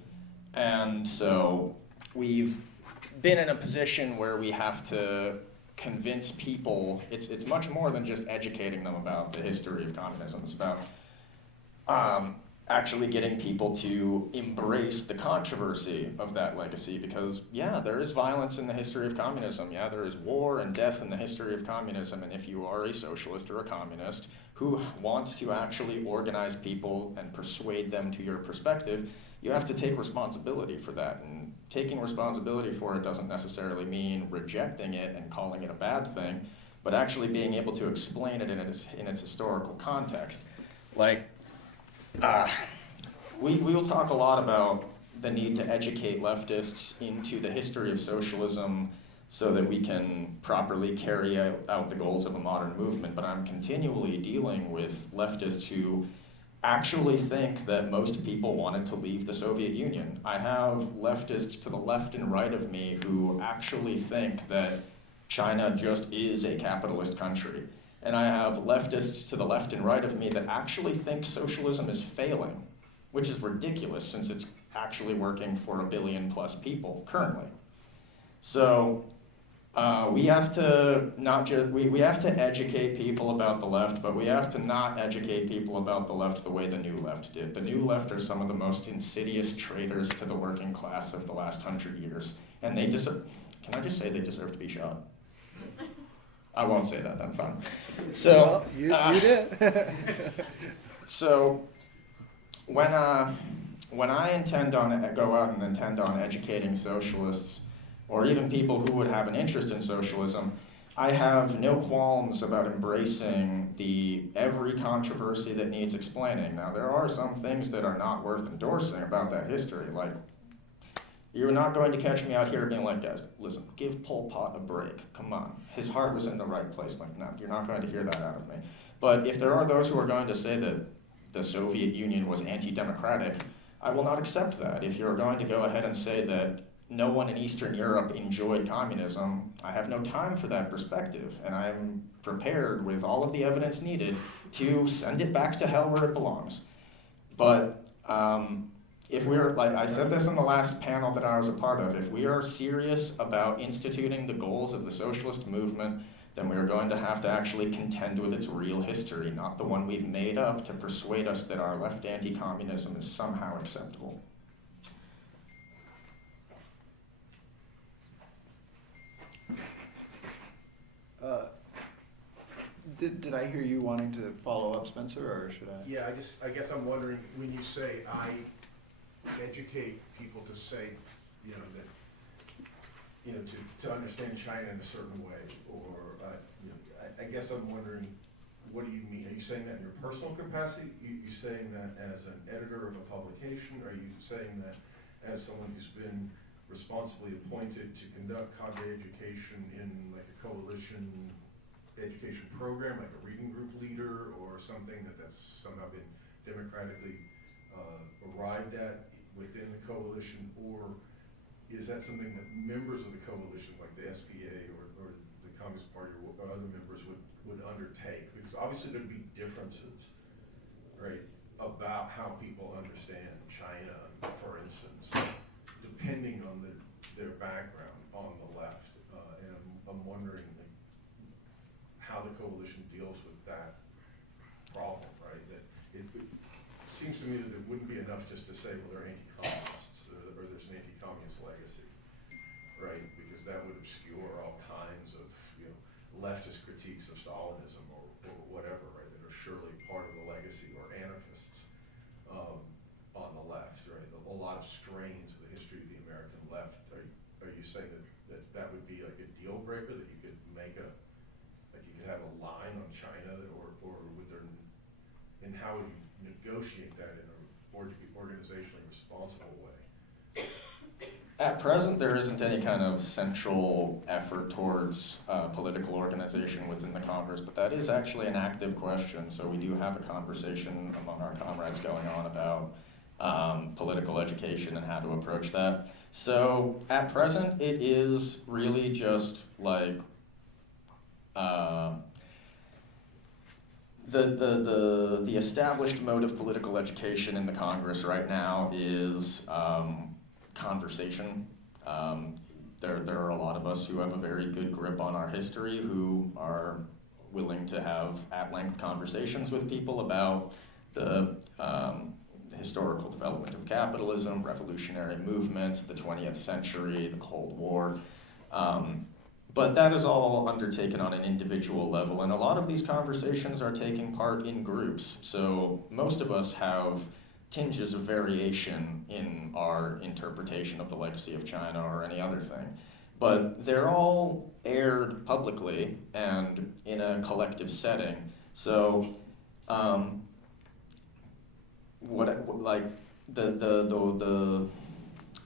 And so we've been in a position where we have to convince people, it's much more than just educating them about the history of communism. It's about actually getting people to embrace the controversy of that legacy, because yeah, there is violence in the history of communism. Yeah, there is war and death in the history of communism. And if you are a socialist or a communist who wants to actually organize people and persuade them to your perspective, you have to take responsibility for that. And taking responsibility for it doesn't necessarily mean rejecting it and calling it a bad thing, but actually being able to explain it in its historical context. Like, we will talk a lot about the need to educate leftists into the history of socialism so that we can properly carry out the goals of a modern movement, but I'm continually dealing with leftists who actually think that most people wanted to leave the Soviet Union. I have leftists to the left and right of me who actually think that China just is a capitalist country. And I have leftists to the left and right of me that actually think socialism is failing, which is ridiculous since it's actually working for 1 billion plus people currently. So we have to not just, we have to educate people about the left, but we have to not educate people about the left the way the New Left did. The New Left are some of the most insidious traitors to the working class of the last 100 years. And they deserve, can I just say they deserve to be shot? I won't say that, I'm fine. So, well, you did. So, when I intend on go out and intend on educating socialists, or even people who would have an interest in socialism, I have no qualms about embracing every controversy that needs explaining. Now, there are some things that are not worth endorsing about that history. Like, you're not going to catch me out here being like, guys, listen, give Pol Pot a break. Come on. His heart was in the right place. Like, no, you're not going to hear that out of me. But if there are those who are going to say that the Soviet Union was anti-democratic, I will not accept that. If you're going to go ahead and say that no one in Eastern Europe enjoyed communism, I have no time for that perspective. And I'm prepared with all of the evidence needed to send it back to hell where it belongs. But if we're, like I said this in the last panel that I was a part of, if we are serious about instituting the goals of the socialist movement, then we are going to have to actually contend with its real history, not the one we've made up to persuade us that our left anti-communism is somehow acceptable. Did I hear you wanting to follow up, Spencer, or should I? Yeah, I guess I'm wondering, when you say educate people to say, you know, that, you know, to understand China in a certain way, or, you know, I guess I'm wondering, what do you mean? Are you saying that in your personal capacity? You saying that as an editor of a publication? Are you saying that as someone who's been responsibly appointed to conduct cadre education in like a coalition education program, like a reading group leader, or something that's somehow been democratically arrived at within the coalition, or is that something that members of the coalition, like the SPA or the Communist Party or other members would undertake? Because obviously there'd be differences, right, about how people understand China, for instance, depending on their background on the left. And I'm wondering like, how the coalition deals with that problem, right? That it seems to me that it wouldn't be enough just to say, well, they're anti-communists, or there's an anti-communist legacy, right? Because that would obscure all kinds of, you know, leftist critiques of Stalinism or whatever, right? That are surely part of the legacy, or anarchists on the left, right? A lot of strains of the history of the American left. Are you saying that would be like a deal breaker, that you could make like you could have a line on China, or would there, and how would you negotiate that in a organizationally responsible way? At present, there isn't any kind of central effort towards political organization within the Congress, but that is actually an active question. So we do have a conversation among our comrades going on about political education and how to approach that. So at present, it is really just like the established mode of political education in the Congress right now is conversation. There are a lot of us who have a very good grip on our history, who are willing to have at-length conversations with people about the historical development of capitalism, revolutionary movements, the 20th century, the Cold War. But that is all undertaken on an individual level, and a lot of these conversations are taking part in groups. So most of us have tinges of variation in our interpretation of the legacy of China or any other thing. But they're all aired publicly and in a collective setting. So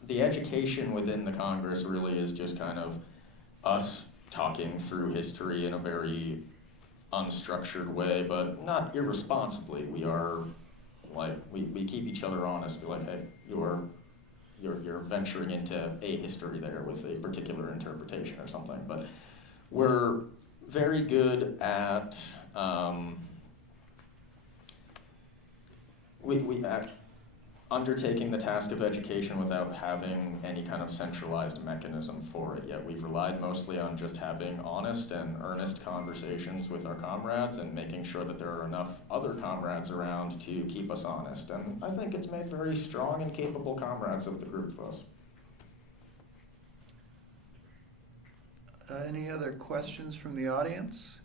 the education within the Congress really is just kind of us talking through history in a very unstructured way, but not irresponsibly. We are like, we keep each other honest. We're like, hey, you're venturing into a history there with a particular interpretation or something. But we're very good at undertaking the task of education without having any kind of centralized mechanism for it yet. We've relied mostly on just having honest and earnest conversations with our comrades and making sure that there are enough other comrades around to keep us honest. And I think it's made very strong and capable comrades of the group of us. Any other questions from the audience?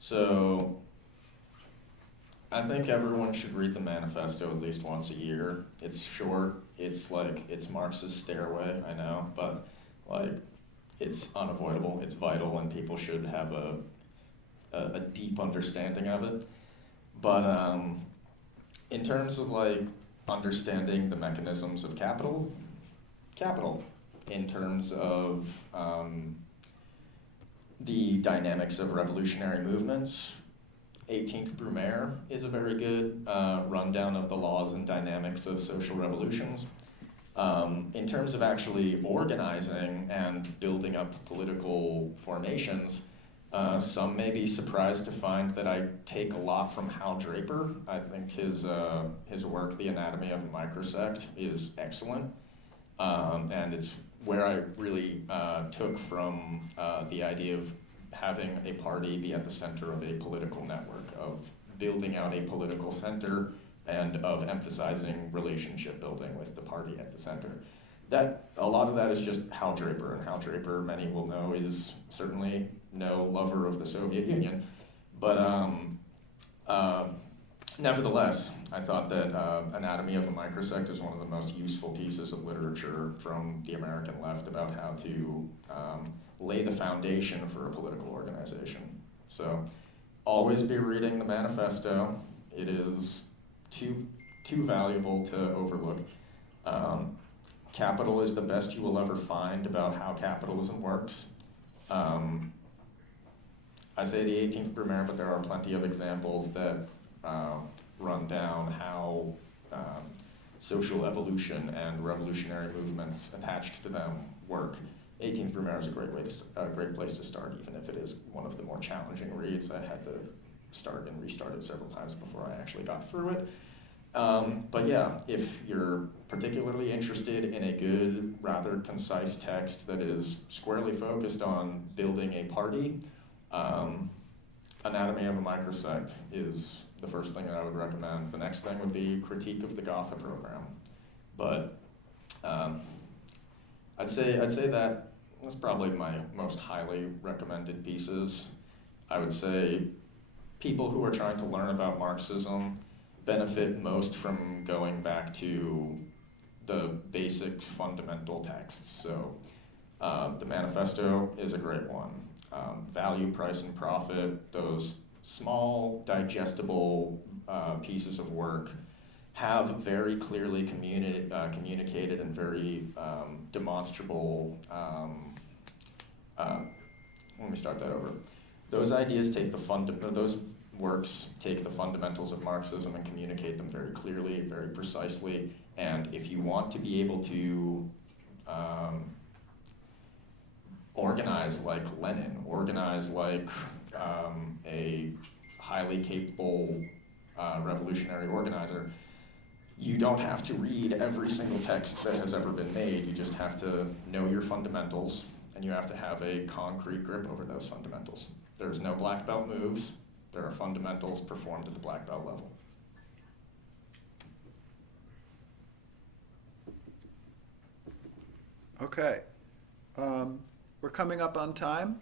So I think everyone should read the manifesto at least once a year. It's short, it's like, it's Marx's stairway, I know, but like, it's unavoidable, it's vital, and people should have a deep understanding of it. But in terms of like understanding the mechanisms of capital, in terms of the dynamics of revolutionary movements, 18th Brumaire is a very good rundown of the laws and dynamics of social revolutions. In terms of actually organizing and building up political formations, Some may be surprised to find that I take a lot from Hal Draper. I think his work, The Anatomy of a Microsect, is excellent. And it's where I really took from the idea of having a party be at the center of a political network, of building out a political center, and of emphasizing relationship building with the party at the center. A lot of that is just Hal Draper, and Hal Draper, many will know, is certainly no lover of the Soviet Union. But nevertheless, I thought that Anatomy of a Microsect is one of the most useful pieces of literature from the American left about how to lay the foundation for a political organization. So always be reading the manifesto. It is too valuable to overlook. Capital is the best you will ever find about how capitalism works. I say the 18th Brumaire, but there are plenty of examples that run down how social evolution and revolutionary movements attached to them work. 18th Brumaire is a great place to start, even if it is one of the more challenging reads. I had to start and restart it several times before I actually got through it. But yeah, if you're particularly interested in a good, rather concise text that is squarely focused on building a party, Anatomy of a Microsect is the first thing that I would recommend. The next thing would be Critique of the Gotha Program. But I'd say that that's probably my most highly recommended pieces. I would say people who are trying to learn about Marxism benefit most from going back to the basic fundamental texts. So the manifesto is a great one. Value, Price, and Profit, those small, digestible pieces of work have very clearly communicated and very demonstrable, let me start that over. Those ideas take those works take the fundamentals of Marxism and communicate them very clearly, very precisely, and if you want to be able to organize like Lenin, organize like a highly capable revolutionary organizer, you don't have to read every single text that has ever been made. You just have to know your fundamentals, and you have to have a concrete grip over those fundamentals. There's no black belt moves. There are fundamentals performed at the black belt level. Okay. We're coming up on time.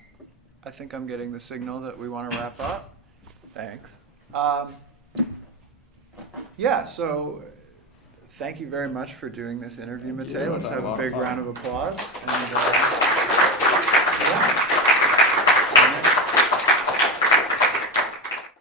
I think I'm getting the signal that we want to wrap up. Thanks. Yeah, so thank you very much for doing this interview, Thank Matei. you. Let's It's have been a a lot big of fun. round of applause. And, yeah.